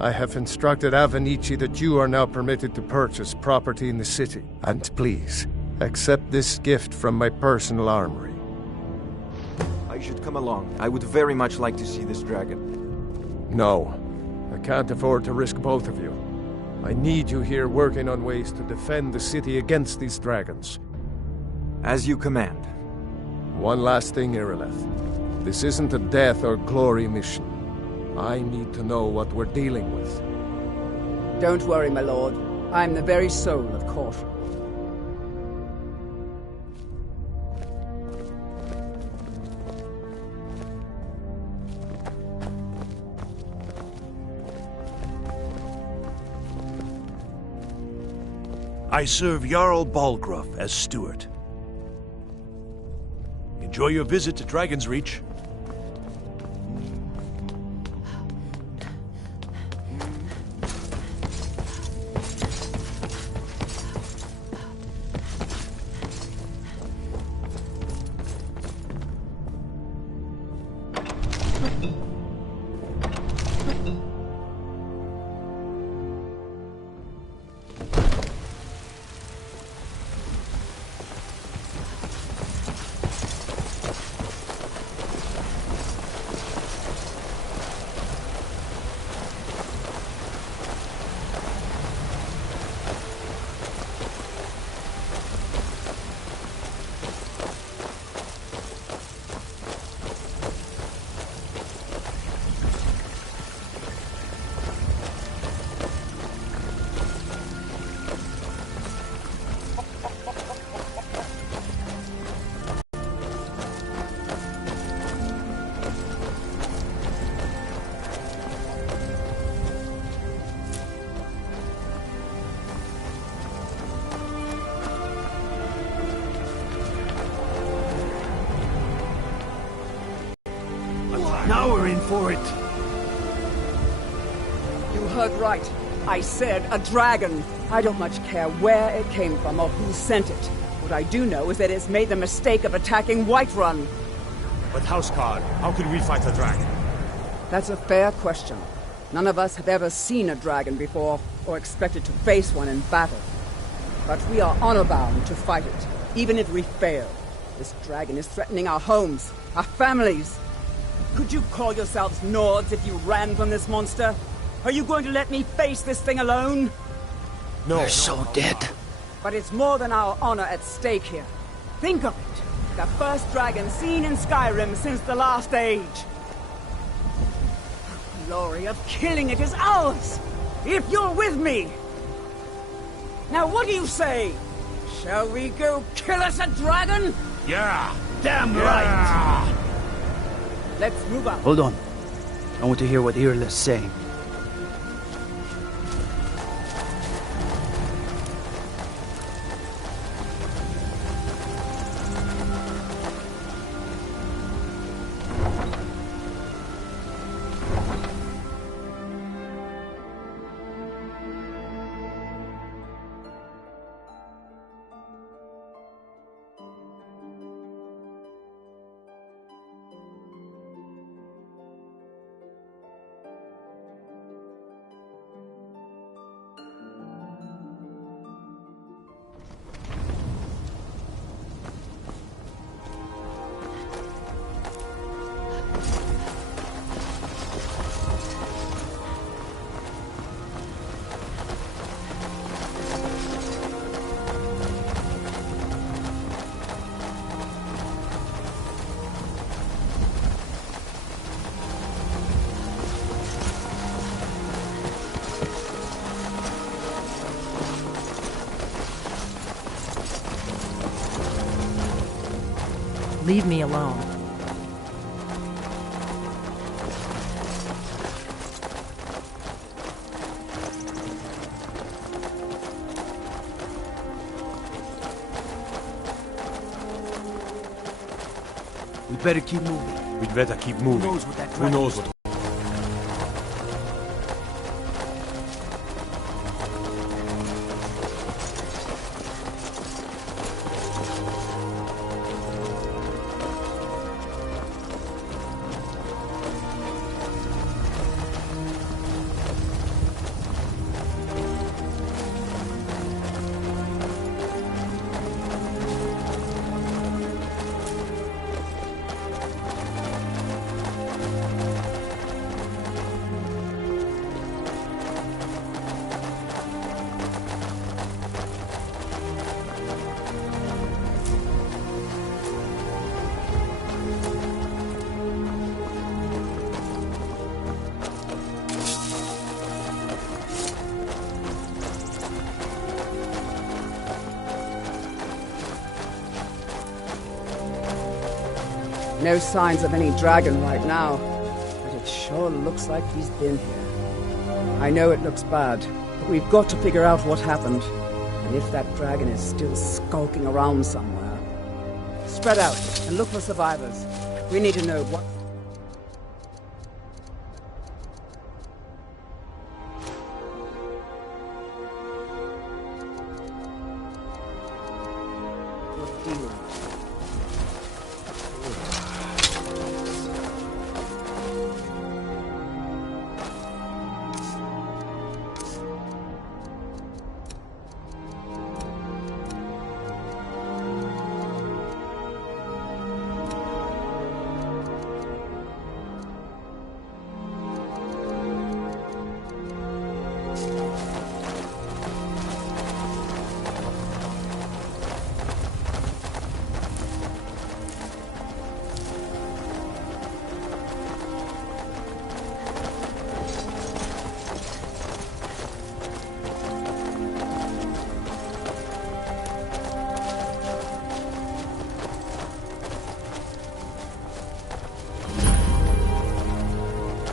I have instructed Avenici that you are now permitted to purchase property in the city. And please, accept this gift from my personal armory. I should come along. I would very much like to see this dragon. No, I can't afford to risk both of you. I need you here working on ways to defend the city against these dragons. As you command. One last thing, Irileth. This isn't a death or glory mission. I need to know what we're dealing with. Don't worry, my lord. I'm the very soul of caution. I serve Jarl Balgruuf as steward. Enjoy your visit to Dragon's Reach. for it. You heard right. I said a dragon. I don't much care where it came from or who sent it. What I do know is that it's made the mistake of attacking Whiterun. But Houseguard, how can we fight a dragon? That's a fair question. None of us have ever seen a dragon before, or expected to face one in battle. But we are honor-bound to fight it, even if we fail. This dragon is threatening our homes, our families. Could you call yourselves Nords if you ran from this monster? Are you going to let me face this thing alone? No. We're so dead. But it's more than our honor at stake here. Think of it. The first dragon seen in Skyrim since the last age. The glory of killing it is ours, if you're with me. Now what do you say? Shall we go kill us a dragon? Yeah! Damn right! Let's move out. Hold on. I want to hear what Irla's saying. Leave me alone. We better keep moving. We'd better keep moving. Who knows what that Who dragon knows is? what... No signs of any dragon right now, but it sure looks like he's been here. I know it looks bad, but we've got to figure out what happened, and if that dragon is still skulking around somewhere. Spread out and look for survivors. We need to know what...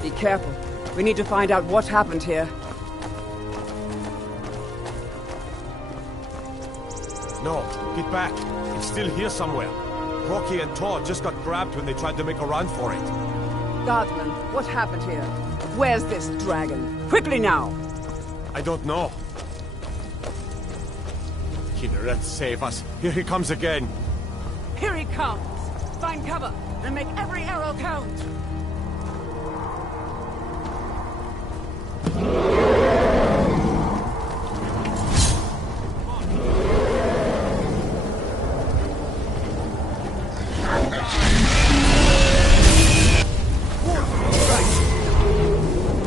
Be careful. We need to find out what happened here. No, get back. It's still here somewhere. Rocky and Todd just got grabbed when they tried to make a run for it. Guardsman, what happened here? Where's this dragon? Quickly now! I don't know. Kinneret, save us. Here he comes again. Here he comes! Find cover and make every arrow count!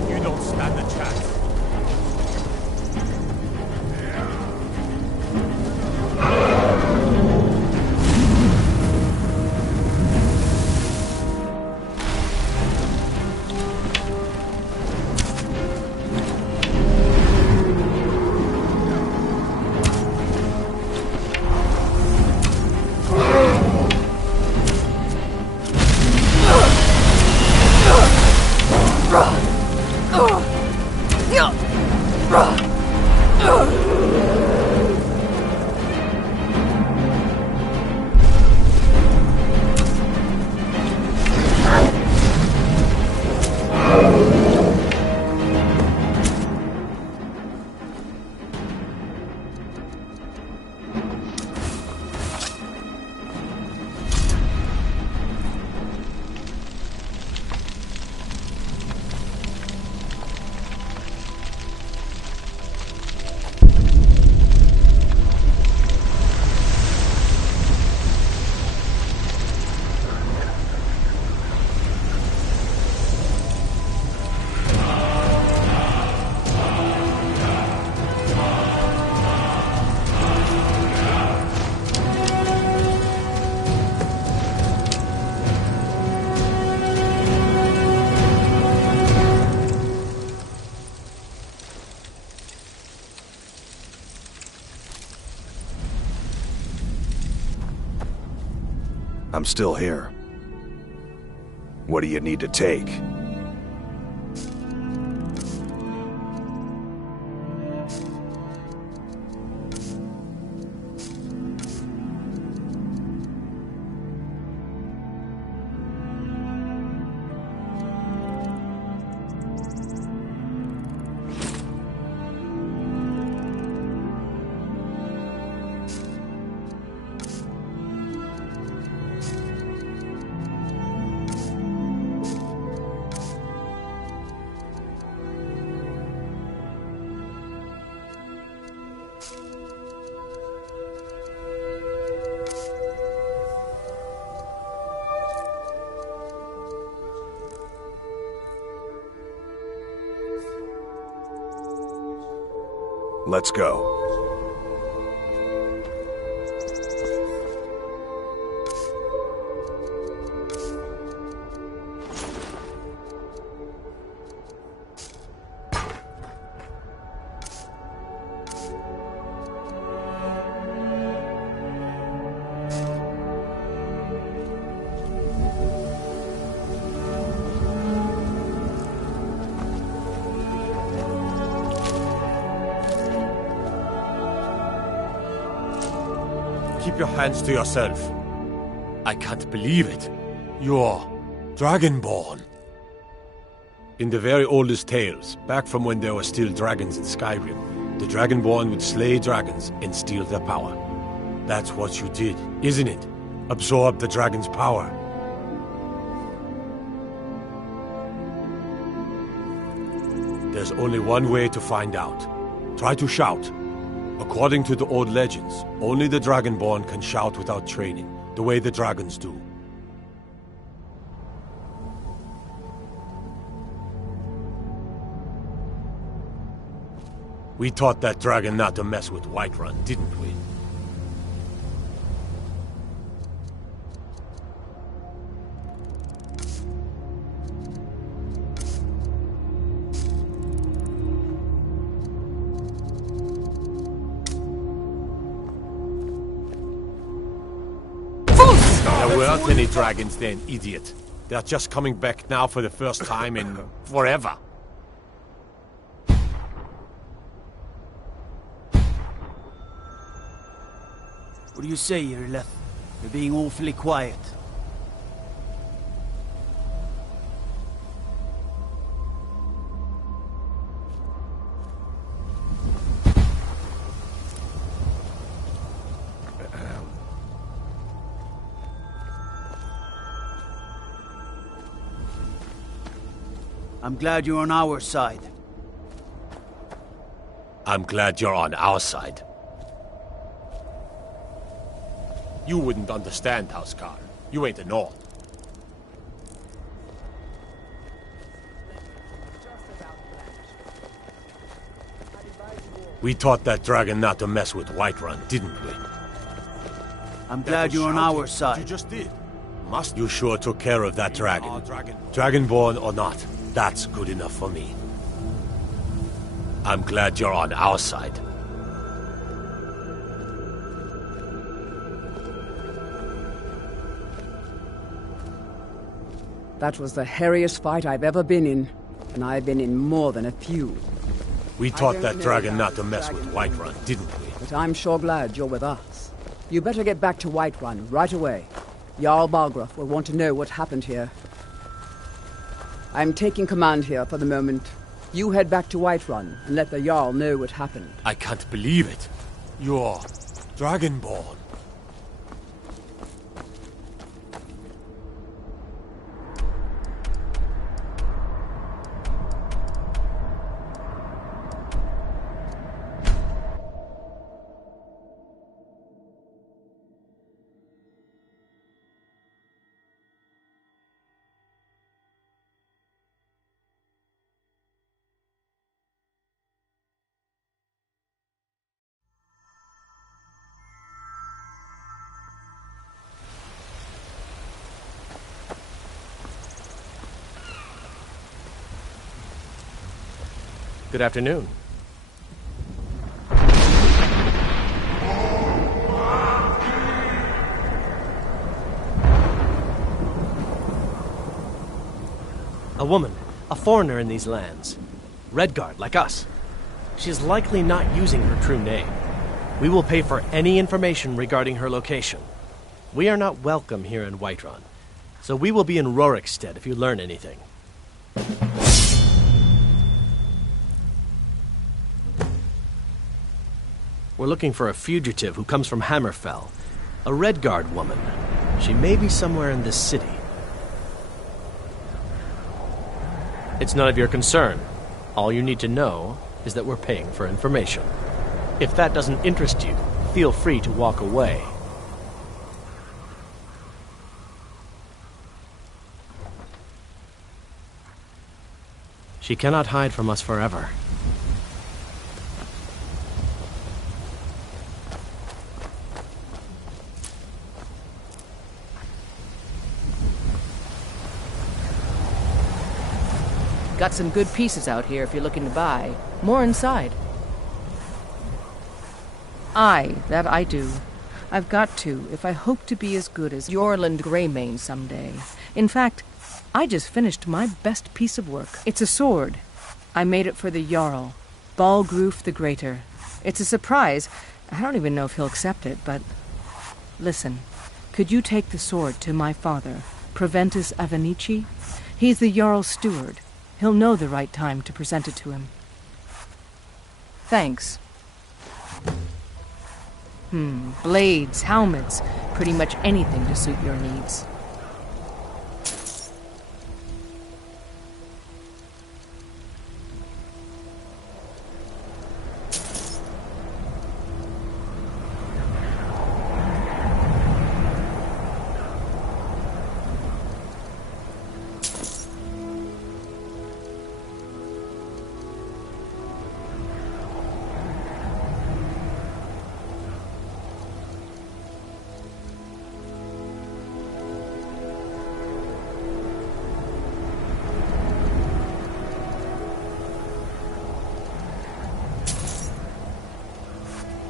You don't stand a chance. I'm still here. What do you need to take? Let's go. Keep your hands to yourself. I can't believe it. You're Dragonborn. In the very oldest tales, back from when there were still dragons in Skyrim, the Dragonborn would slay dragons and steal their power. That's what you did, isn't it? Absorb the dragon's power. There's only one way to find out. Try to shout. According to the old legends, only the Dragonborn can shout without training, the way the dragons do. We taught that dragon not to mess with Whiterun, didn't we? There weren't any dragons then, idiot. They're just coming back now for the first time in forever. What do you say, Irileth? You're being awfully quiet. I'm glad you're on our side. I'm glad you're on our side. You wouldn't understand, Housecar. You ain't a Nord. We taught that dragon not to mess with Whiterun, didn't we? I'm glad you're on our side. You just did. You sure took care of that dragon. Dragonborn or not, that's good enough for me. I'm glad you're on our side. That was the hairiest fight I've ever been in, and I've been in more than a few. We taught that dragon not to mess with Whiterun, didn't we? But I'm sure glad you're with us. You better get back to Whiterun right away. Jarl Balgruuf will want to know what happened here. I'm taking command here for the moment. You head back to Whiterun and let the Jarl know what happened. I can't believe it. You're Dragonborn. Good afternoon. A woman, a foreigner in these lands. Redguard, like us. She's likely not using her true name. We will pay for any information regarding her location. We are not welcome here in Whiterun, so we will be in Rorikstead if you learn anything. We're looking for a fugitive who comes from Hammerfell. A Redguard woman. She may be somewhere in this city. It's none of your concern. All you need to know is that we're paying for information. If that doesn't interest you, feel free to walk away. She cannot hide from us forever. Got some good pieces out here if you're looking to buy. More inside. Aye, that I do. I've got to, if I hope to be as good as Yorland Greymane someday. In fact, I just finished my best piece of work. It's a sword. I made it for the Jarl, Balgruuf the Greater. It's a surprise. I don't even know if he'll accept it, but... Listen, could you take the sword to my father, Proventus Avenici? He's the Jarl's steward. He'll know the right time to present it to him. Thanks. Blades, helmets, pretty much anything to suit your needs.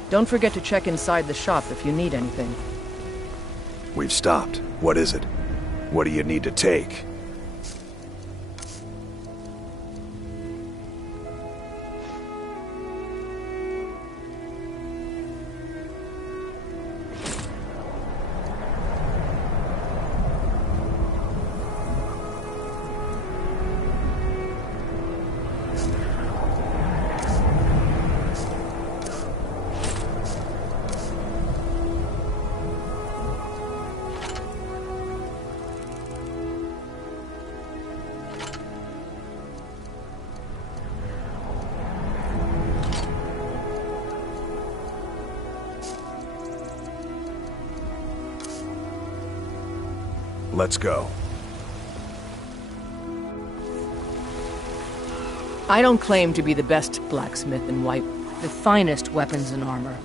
Don't forget to check inside the shop if you need anything. We've stopped. What is it? What do you need to take? Let's go. I don't claim to be the best blacksmith and wipe the finest weapons and armor.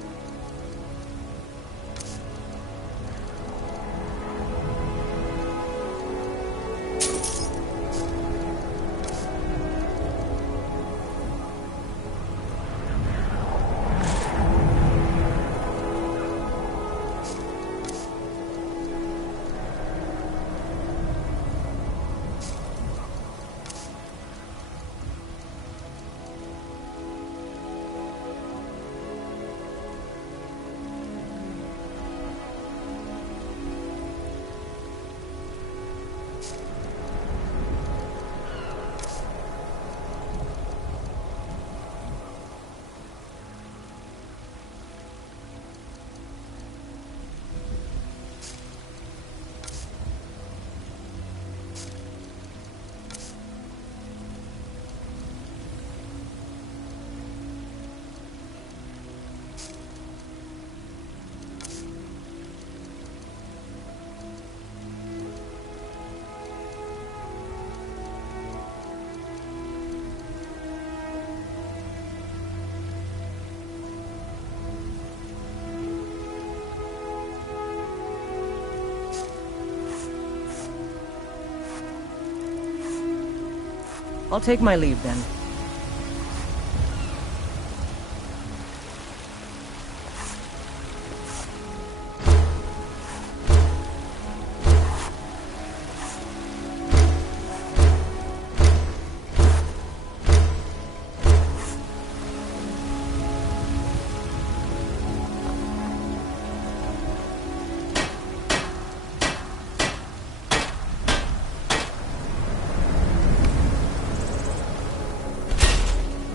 I'll take my leave then.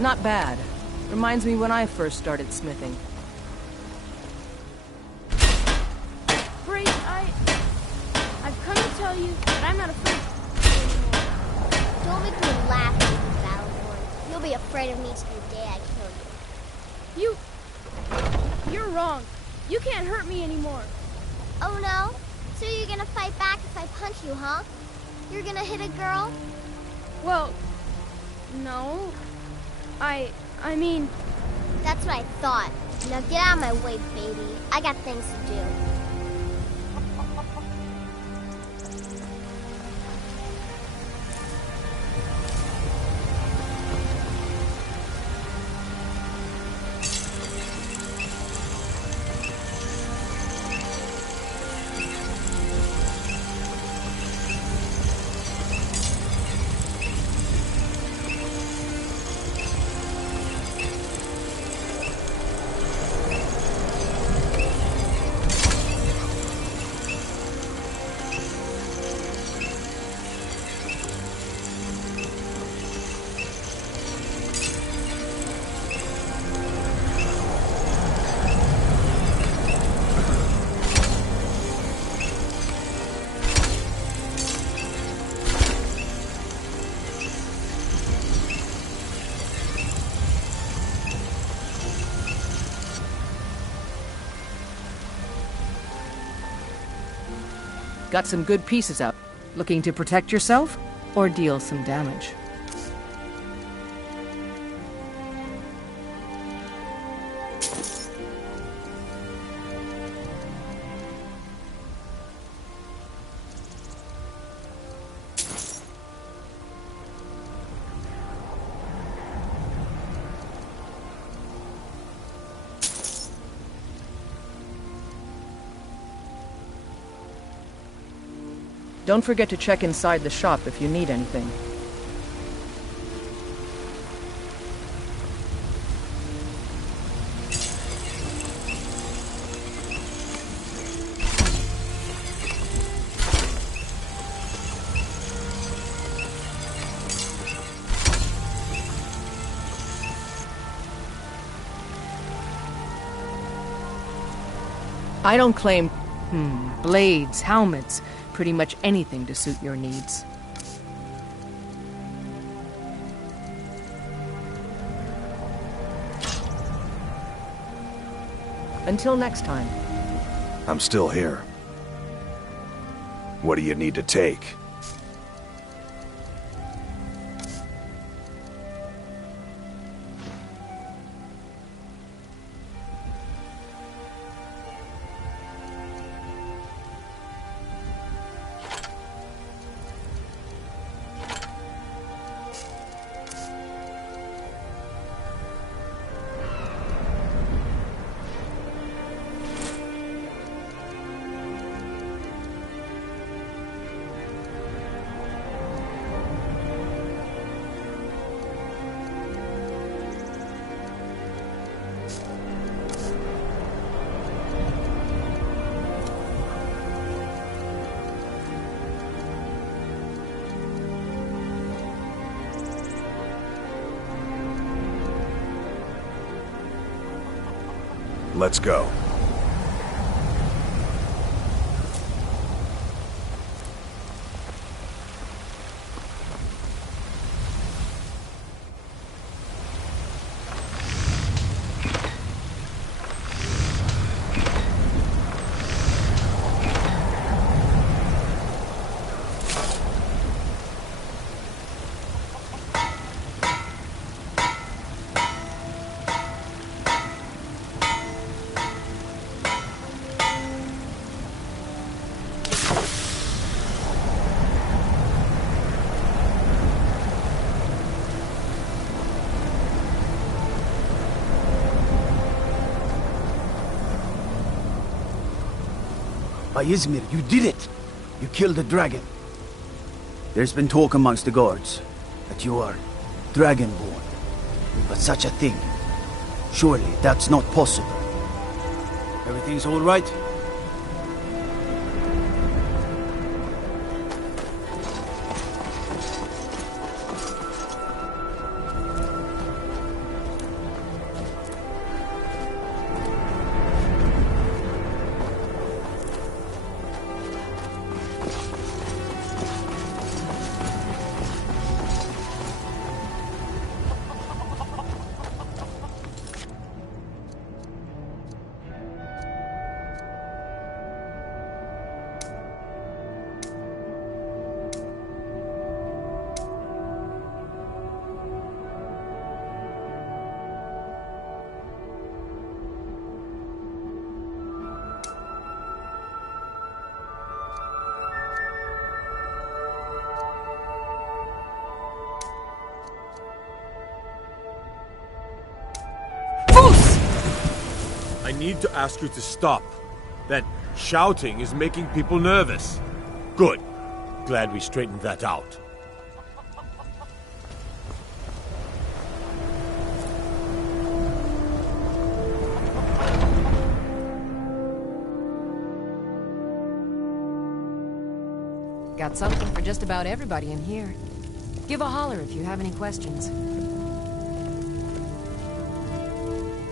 Not bad. Reminds me when I first started smithing. Great, I've come to tell you that I'm not afraid anymore. Don't make me laugh, baby Battleborn. You'll be afraid of me till the day I kill you. You're wrong. You can't hurt me anymore. Oh no? So you're gonna fight back if I punch you, huh? You're gonna hit a girl? Well, no. I mean... That's what I thought. Now get out of my way, baby. I got things to do. Got some good pieces out. Looking to protect yourself or deal some damage? Don't forget to check inside the shop if you need anything. I don't claim... blades, helmets... pretty much anything to suit your needs. Until next time. I'm still here. What do you need to take? Let's go. Izmir, you did it! You killed the dragon. There's been talk amongst the guards that you are dragonborn. But such a thing, surely that's not possible. Everything's all right? I need to ask you to stop. That shouting is making people nervous. Good. Glad we straightened that out. Got something for just about everybody in here. Give a holler if you have any questions.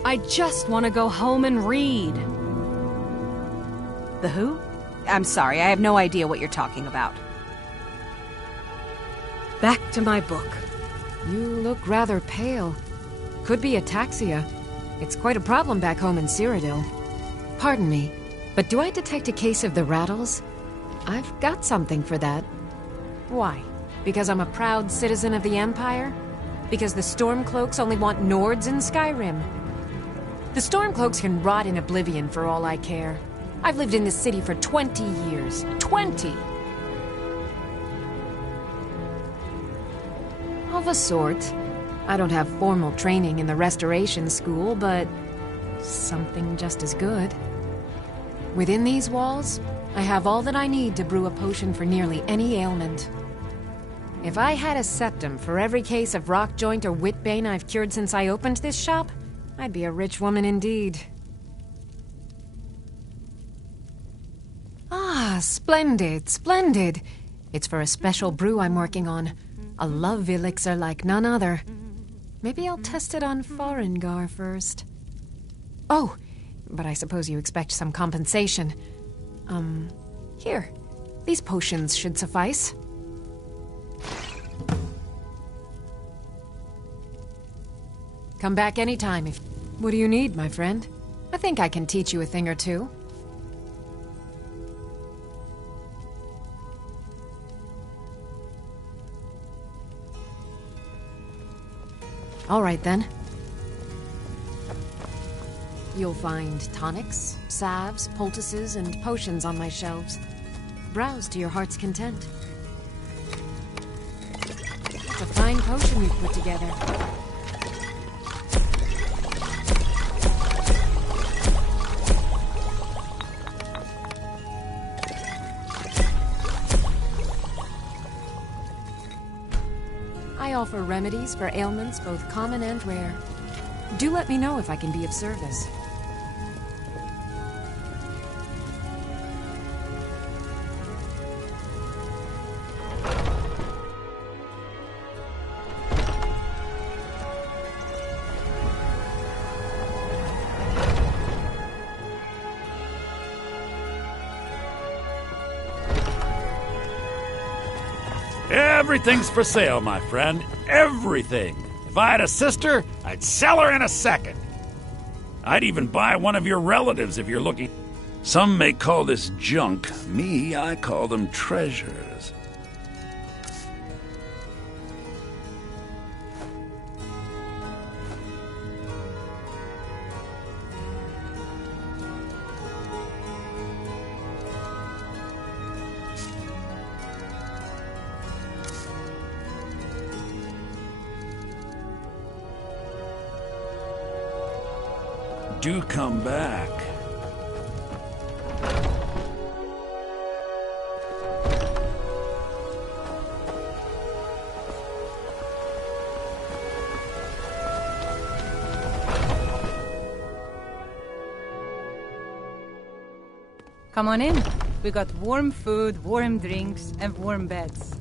I just want to go home and read. The who? I'm sorry, I have no idea what you're talking about. Back to my book. You look rather pale. Could be ataxia. It's quite a problem back home in Cyrodiil. Pardon me, but do I detect a case of the rattles? I've got something for that. Why? Because I'm a proud citizen of the Empire? Because the Stormcloaks only want Nords in Skyrim? The Stormcloaks can rot in oblivion for all I care. I've lived in this city for 20 years. 20! Of a sort. I don't have formal training in the Restoration School, but something just as good. Within these walls, I have all that I need to brew a potion for nearly any ailment. If I had a septum for every case of rock joint or whitbane I've cured since I opened this shop, I'd be a rich woman indeed. Ah, splendid, splendid. It's for a special brew I'm working on. A love elixir like none other. Maybe I'll test it on Farengar first. Oh, but I suppose you expect some compensation. Here. These potions should suffice. Come back anytime if... What do you need, my friend? I think I can teach you a thing or two. All right, then. You'll find tonics, salves, poultices, and potions on my shelves. Browse to your heart's content. It's a fine potion you've put together. I offer remedies for ailments both common and rare. Do let me know if I can be of service. Everything's for sale, my friend. Everything. If I had a sister, I'd sell her in a second. I'd even buy one of your relatives if you're looking. Some may call this junk. Me, I call them treasures. Do come back. Come on in. We got warm food, warm drinks, and warm beds.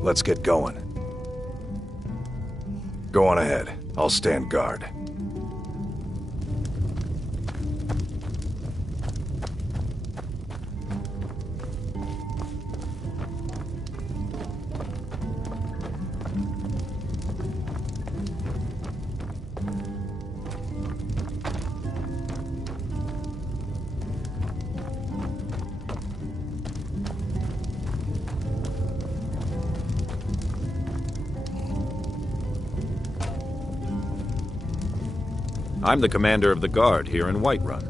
Let's get going. Go on ahead. I'll stand guard. I'm the commander of the guard here in Whiterun.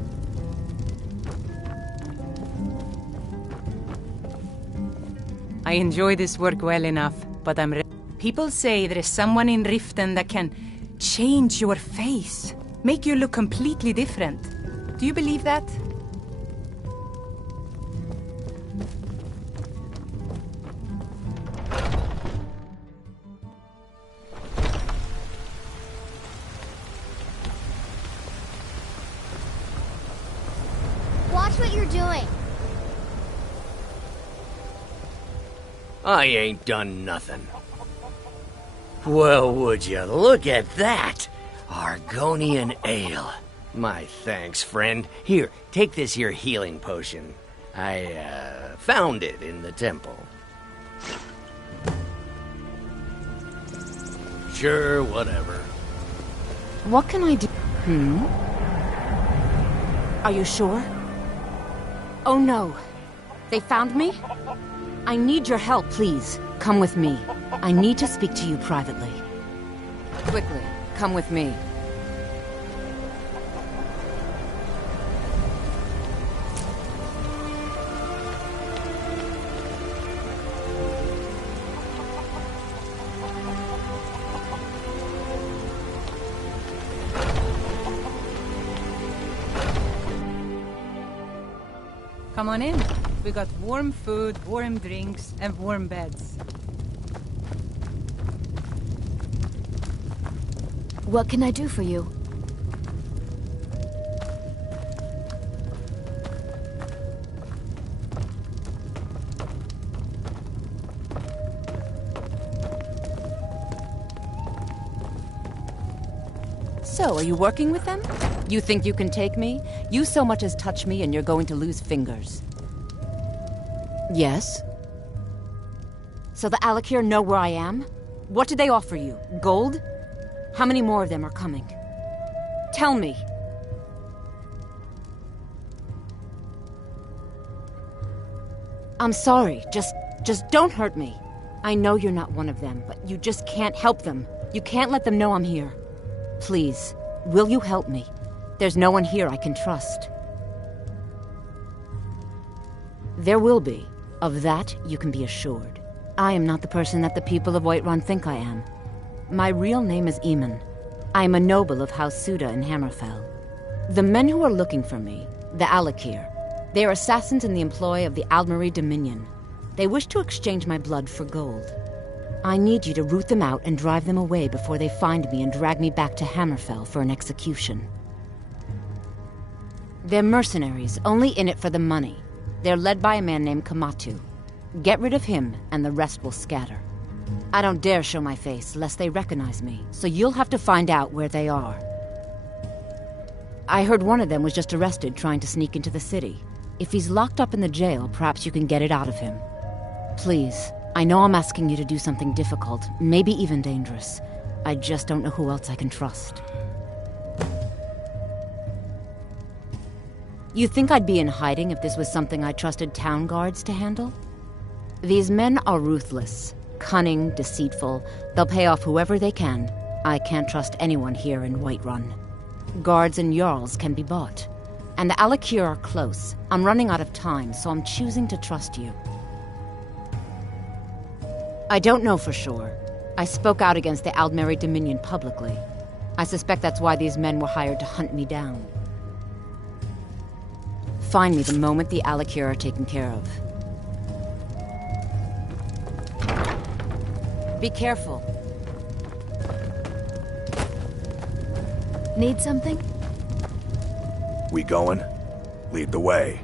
I enjoy this work well enough, but I'm people say there is someone in Riften that can change your face, make you look completely different. Do you believe that? Watch what you're doing. I ain't done nothing. Well, would you look at that? Argonian ale. My thanks, friend. Here, take this here healing potion. I, found it in the temple. Sure, whatever. What can I do? Are you sure? Oh no. They found me? I need your help, please. Come with me. I need to speak to you privately. Quickly, come with me. Come on in. We got warm food, warm drinks, and warm beds. What can I do for you? So, are you working with them? You think you can take me? You so much as touch me and you're going to lose fingers. Yes? So the Alakir know where I am? What did they offer you? Gold? How many more of them are coming? Tell me. I'm sorry. Just don't hurt me. I know you're not one of them, but you just can't help them. You can't let them know I'm here. Please, will you help me? There's no one here I can trust. There will be. Of that, you can be assured. I am not the person that the people of Whiterun think I am. My real name is Eamon. I am a noble of House Suda in Hammerfell. The men who are looking for me, the Alakir, they are assassins in the employ of the Aldmeri Dominion. They wish to exchange my blood for gold. I need you to root them out and drive them away before they find me and drag me back to Hammerfell for an execution. They're mercenaries, only in it for the money. They're led by a man named Kamatu. Get rid of him, and the rest will scatter. I don't dare show my face, lest they recognize me, so you'll have to find out where they are. I heard one of them was just arrested trying to sneak into the city. If he's locked up in the jail, perhaps you can get it out of him. Please, I know I'm asking you to do something difficult, maybe even dangerous. I just don't know who else I can trust. You think I'd be in hiding if this was something I trusted town guards to handle? These men are ruthless, cunning, deceitful. They'll pay off whoever they can. I can't trust anyone here in Whiterun. Guards and Jarls can be bought. And the Alakir are close. I'm running out of time, so I'm choosing to trust you. I don't know for sure. I spoke out against the Aldmeri Dominion publicly. I suspect that's why these men were hired to hunt me down. Find me the moment the Alakir are taken care of. Be careful. Need something? We going? Lead the way.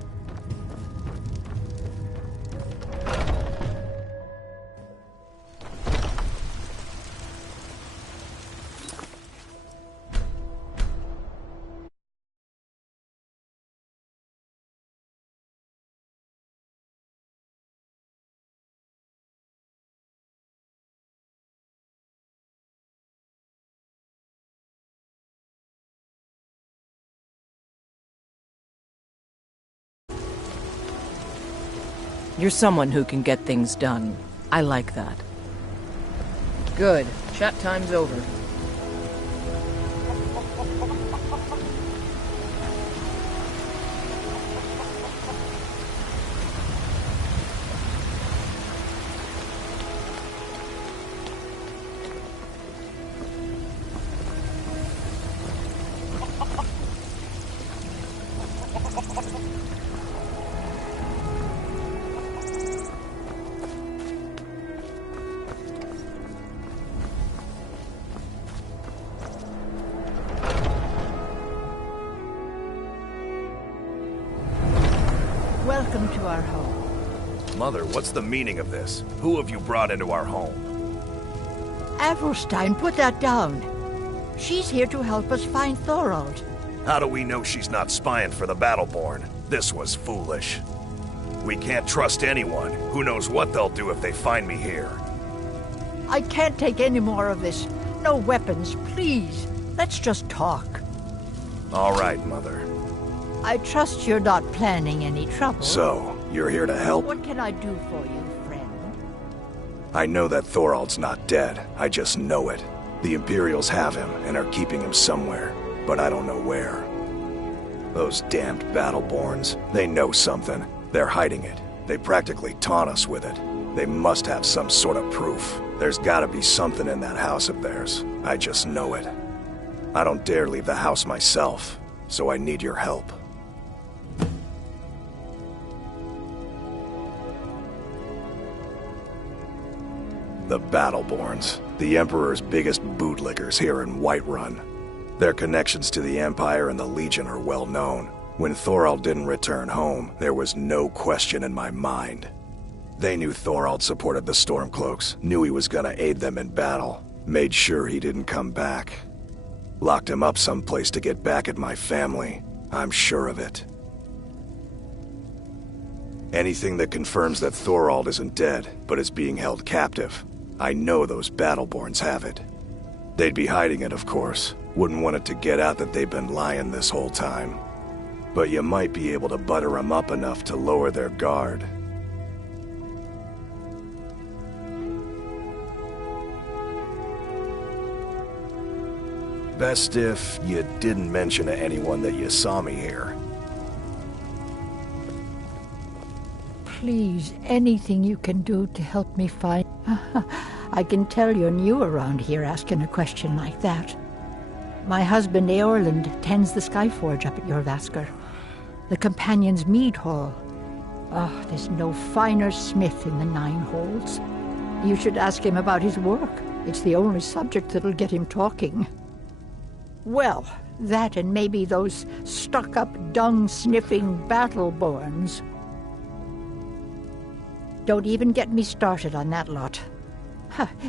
You're someone who can get things done. I like that. Good. Chat time's over. Welcome to our home. Mother, what's the meaning of this? Who have you brought into our home? Avrelstein, put that down. She's here to help us find Thorald. How do we know she's not spying for the Battleborn? This was foolish. We can't trust anyone. Who knows what they'll do if they find me here? I can't take any more of this. No weapons, please. Let's just talk. All right, Mother. I trust you're not planning any trouble. So, you're here to help? What can I do for you, friend? I know that Thorald's not dead. I just know it. The Imperials have him and are keeping him somewhere, but I don't know where. Those damned Battleborns, they know something. They're hiding it. They practically taunt us with it. They must have some sort of proof. There's gotta be something in that house of theirs. I just know it. I don't dare leave the house myself, so I need your help. The Battleborns, the Emperor's biggest bootlickers here in Whiterun. Their connections to the Empire and the Legion are well known. When Thorald didn't return home, there was no question in my mind. They knew Thorald supported the Stormcloaks, knew he was gonna aid them in battle, made sure he didn't come back. Locked him up someplace to get back at my family, I'm sure of it. Anything that confirms that Thorald isn't dead, but is being held captive, I know those Battleborns have it. They'd be hiding it, of course. Wouldn't want it to get out that they've been lying this whole time. But you might be able to butter them up enough to lower their guard. Best if you didn't mention to anyone that you saw me here. Please, anything you can do to help me find... I can tell you're new around here asking a question like that. My husband, Eorland, tends the Skyforge up at your Vasker. The Companion's Mead Hall. Oh, there's no finer smith in the Nine Holds. You should ask him about his work. It's the only subject that'll get him talking. Well, that and maybe those stuck-up, dung-sniffing Battleborns. Don't even get me started on that lot.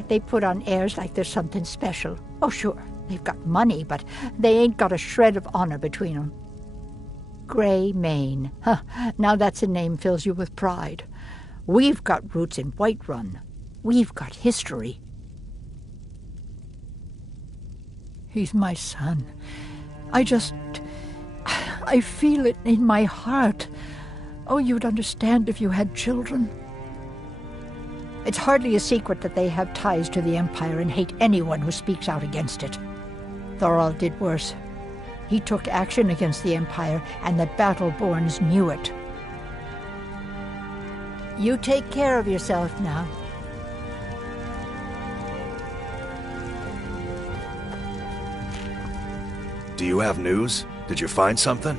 They put on airs like there's something special. Oh, sure, they've got money, but they ain't got a shred of honor between them. Grey Mane. Now that's a name fills you with pride. We've got roots in Whiterun. We've got history. He's my son. I feel it in my heart. Oh, you'd understand if you had children. It's hardly a secret that they have ties to the Empire and hate anyone who speaks out against it. Thorald did worse. He took action against the Empire, and the Battleborns knew it. You take care of yourself now. Do you have news? Did you find something?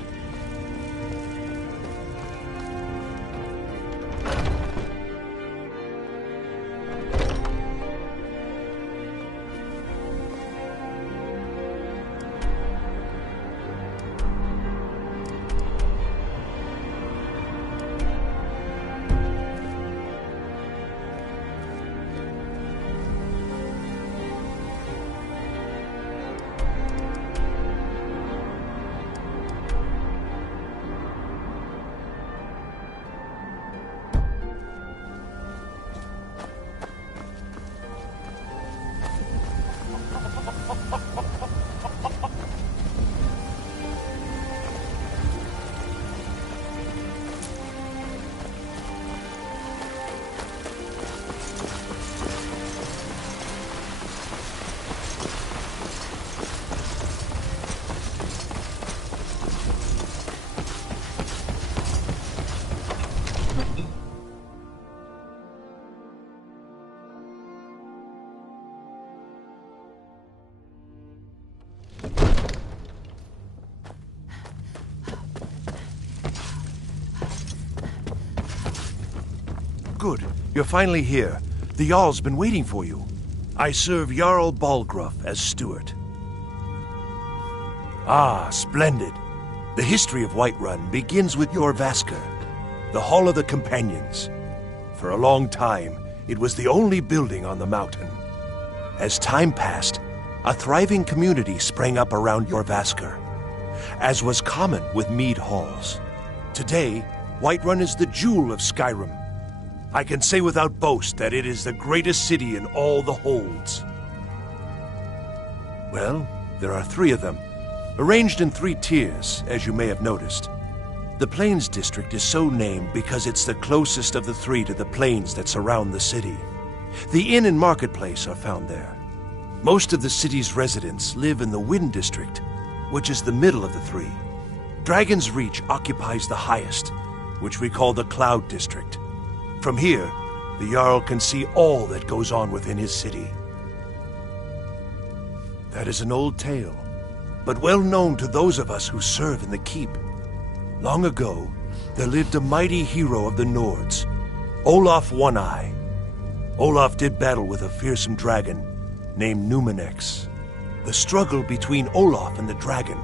Good. You're finally here. The Jarl's been waiting for you. I serve Jarl Balgruuf as steward. Ah, splendid. The history of Whiterun begins with your Vasker, the Hall of the Companions. For a long time, it was the only building on the mountain. As time passed, a thriving community sprang up around your Vasker, as was common with mead halls. Today, Whiterun is the jewel of Skyrim. I can say without boast that it is the greatest city in all the holds. Well, there are 3 of them, arranged in 3 tiers, as you may have noticed. The Plains District is so named because it's the closest of the 3 to the plains that surround the city. The inn and marketplace are found there. Most of the city's residents live in the Wind District, which is the middle of the 3. Dragon's Reach occupies the highest, which we call the Cloud District. From here, the Jarl can see all that goes on within his city. That is an old tale, but well known to those of us who serve in the keep. Long ago, there lived a mighty hero of the Nords, Olaf One-Eye. Olaf did battle with a fearsome dragon named Numenex. The struggle between Olaf and the dragon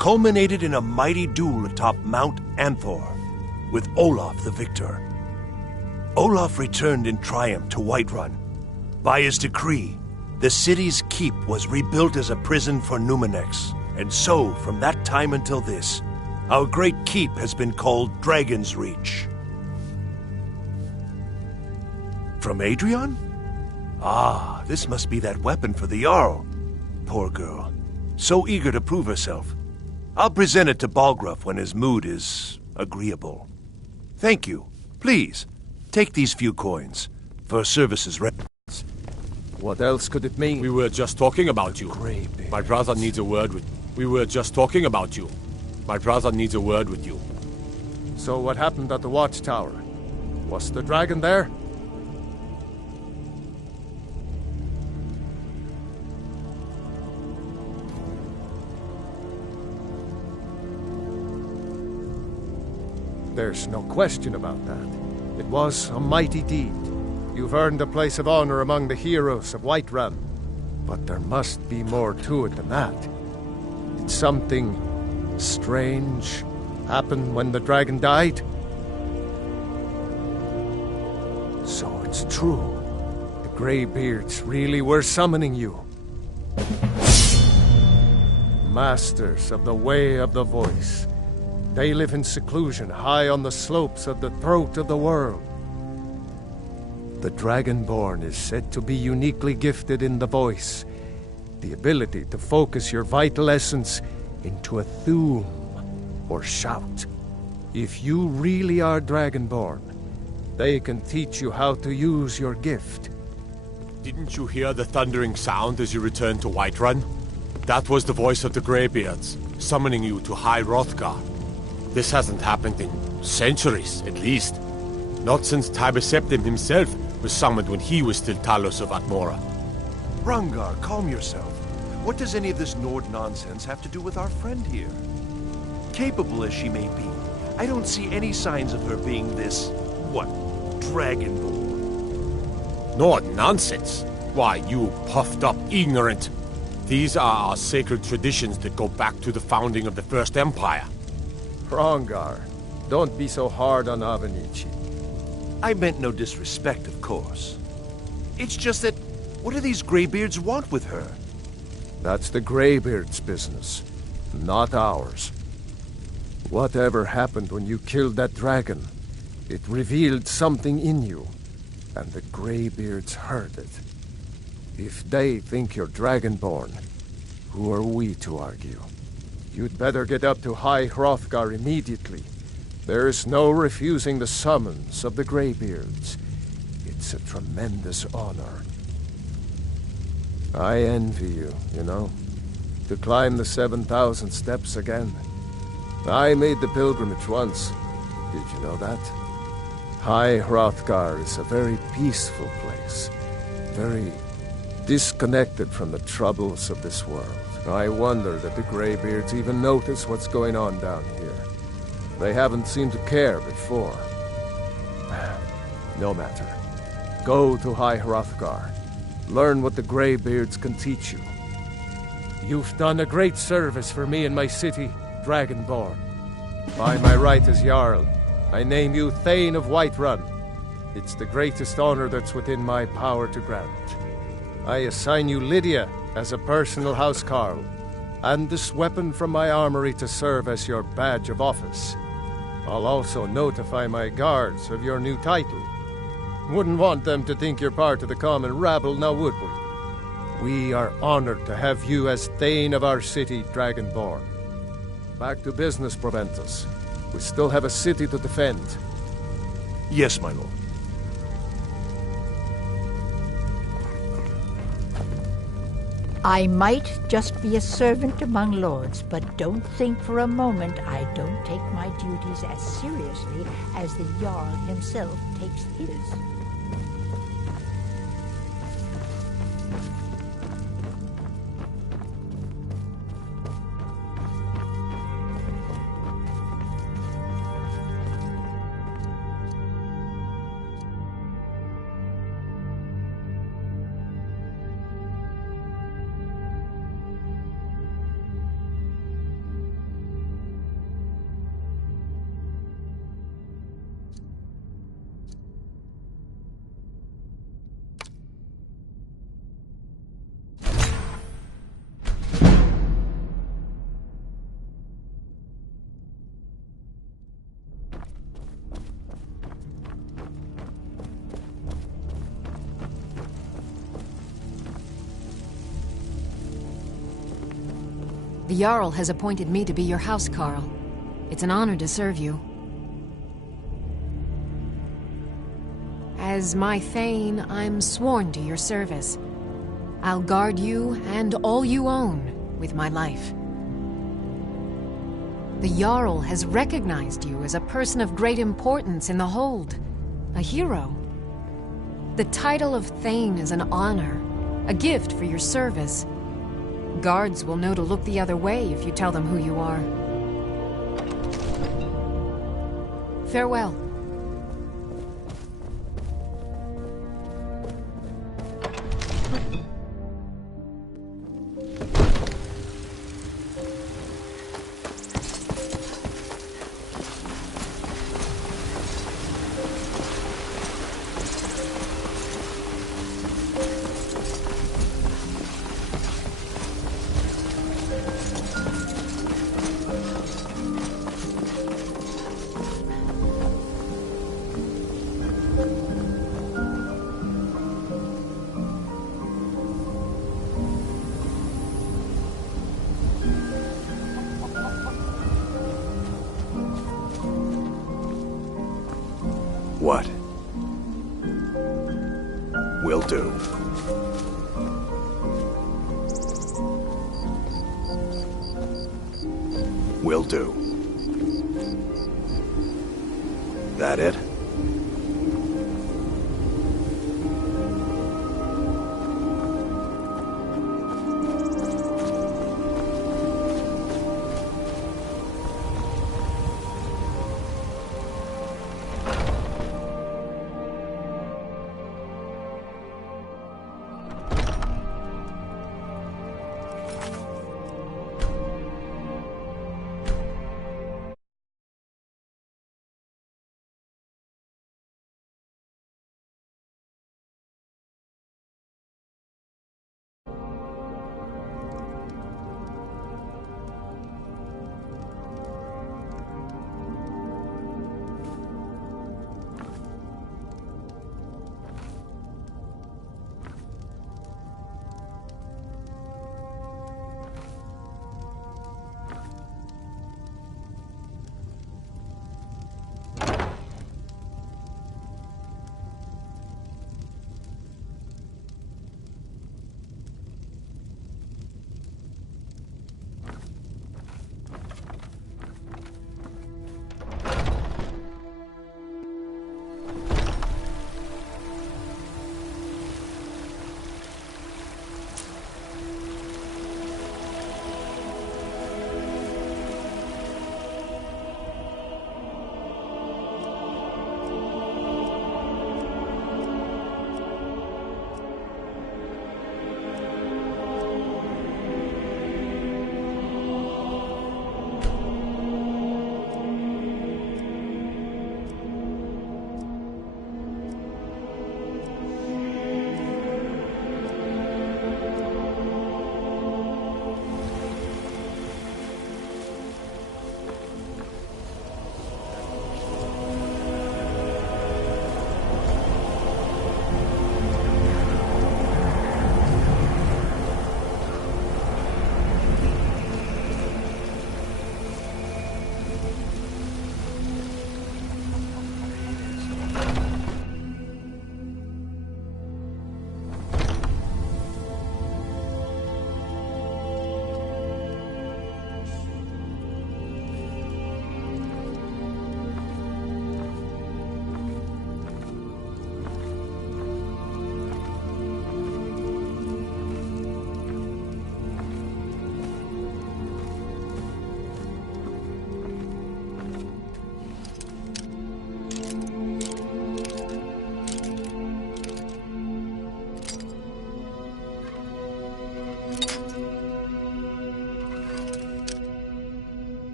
culminated in a mighty duel atop Mount Anthor, with Olaf the victor. Olaf returned in triumph to Whiterun. By his decree, the city's keep was rebuilt as a prison for Numenex, and so, from that time until this, our great keep has been called Dragon's Reach. From Adrian? Ah, this must be that weapon for the Jarl. Poor girl. So eager to prove herself. I'll present it to Balgruuf when his mood is agreeable. Thank you. Please, take these few coins for services rendered. What else could it mean? We were just talking about you. My brother needs a word with... We were just talking about you. My brother needs a word with you. So what happened at the watchtower? Was the dragon there? There's no question about that. It was a mighty deed. You've earned a place of honor among the heroes of Whiterun. But there must be more to it than that. Did something strange happen when the dragon died? So it's true. The Greybeards really were summoning you. Masters of the Way of the Voice. They live in seclusion, high on the slopes of the throat of the world. The Dragonborn is said to be uniquely gifted in the voice, the ability to focus your vital essence into a thum, or shout. If you really are Dragonborn, they can teach you how to use your gift. Didn't you hear the thundering sound as you returned to Whiterun? That was the voice of the Greybeards, summoning you to High Hrothgar. This hasn't happened in centuries, at least. Not since Tiber Septim himself was summoned when he was still Talos of Atmora. Rungar, calm yourself. What does any of this Nord nonsense have to do with our friend here? Capable as she may be, I don't see any signs of her being this, Dragonborn. Nord nonsense? Why, you puffed up ignorant. These are our sacred traditions that go back to the founding of the First Empire. Rongar, don't be so hard on Avenici. I meant no disrespect, of course. It's just that, what do these Greybeards want with her? That's the Greybeards' business, not ours. Whatever happened when you killed that dragon, it revealed something in you, and the Greybeards heard it. If they think you're Dragonborn, who are we to argue? You'd better get up to High Hrothgar immediately. There's no refusing the summons of the Greybeards. It's a tremendous honor. I envy you, you know, to climb the 7,000 steps again. I made the pilgrimage once. Did you know that? High Hrothgar is a very peaceful place. Very disconnected from the troubles of this world. I wonder that the Greybeards even notice what's going on down here. They haven't seemed to care before. No matter. Go to High Hrothgar. Learn what the Greybeards can teach you. You've done a great service for me and my city, Dragonborn. By my right as Jarl, I name you Thane of Whiterun. It's the greatest honor that's within my power to grant. I assign you Lydia as a personal housecarl, and this weapon from my armory to serve as your badge of office. I'll also notify my guards of your new title. Wouldn't want them to think you're part of the common rabble, now would we? We are honored to have you as Thane of our city, Dragonborn. Back to business, Proventus. We still have a city to defend. Yes, my lord. I might just be a servant among lords, but don't think for a moment I don't take my duties as seriously as the Jarl himself takes his. The Jarl has appointed me to be your housecarl. It's an honor to serve you. As my Thane, I'm sworn to your service. I'll guard you and all you own with my life. The Jarl has recognized you as a person of great importance in the Hold, a hero. The title of Thane is an honor, a gift for your service. Guards will know to look the other way if you tell them who you are. Farewell. What? Will do. Will do. That it?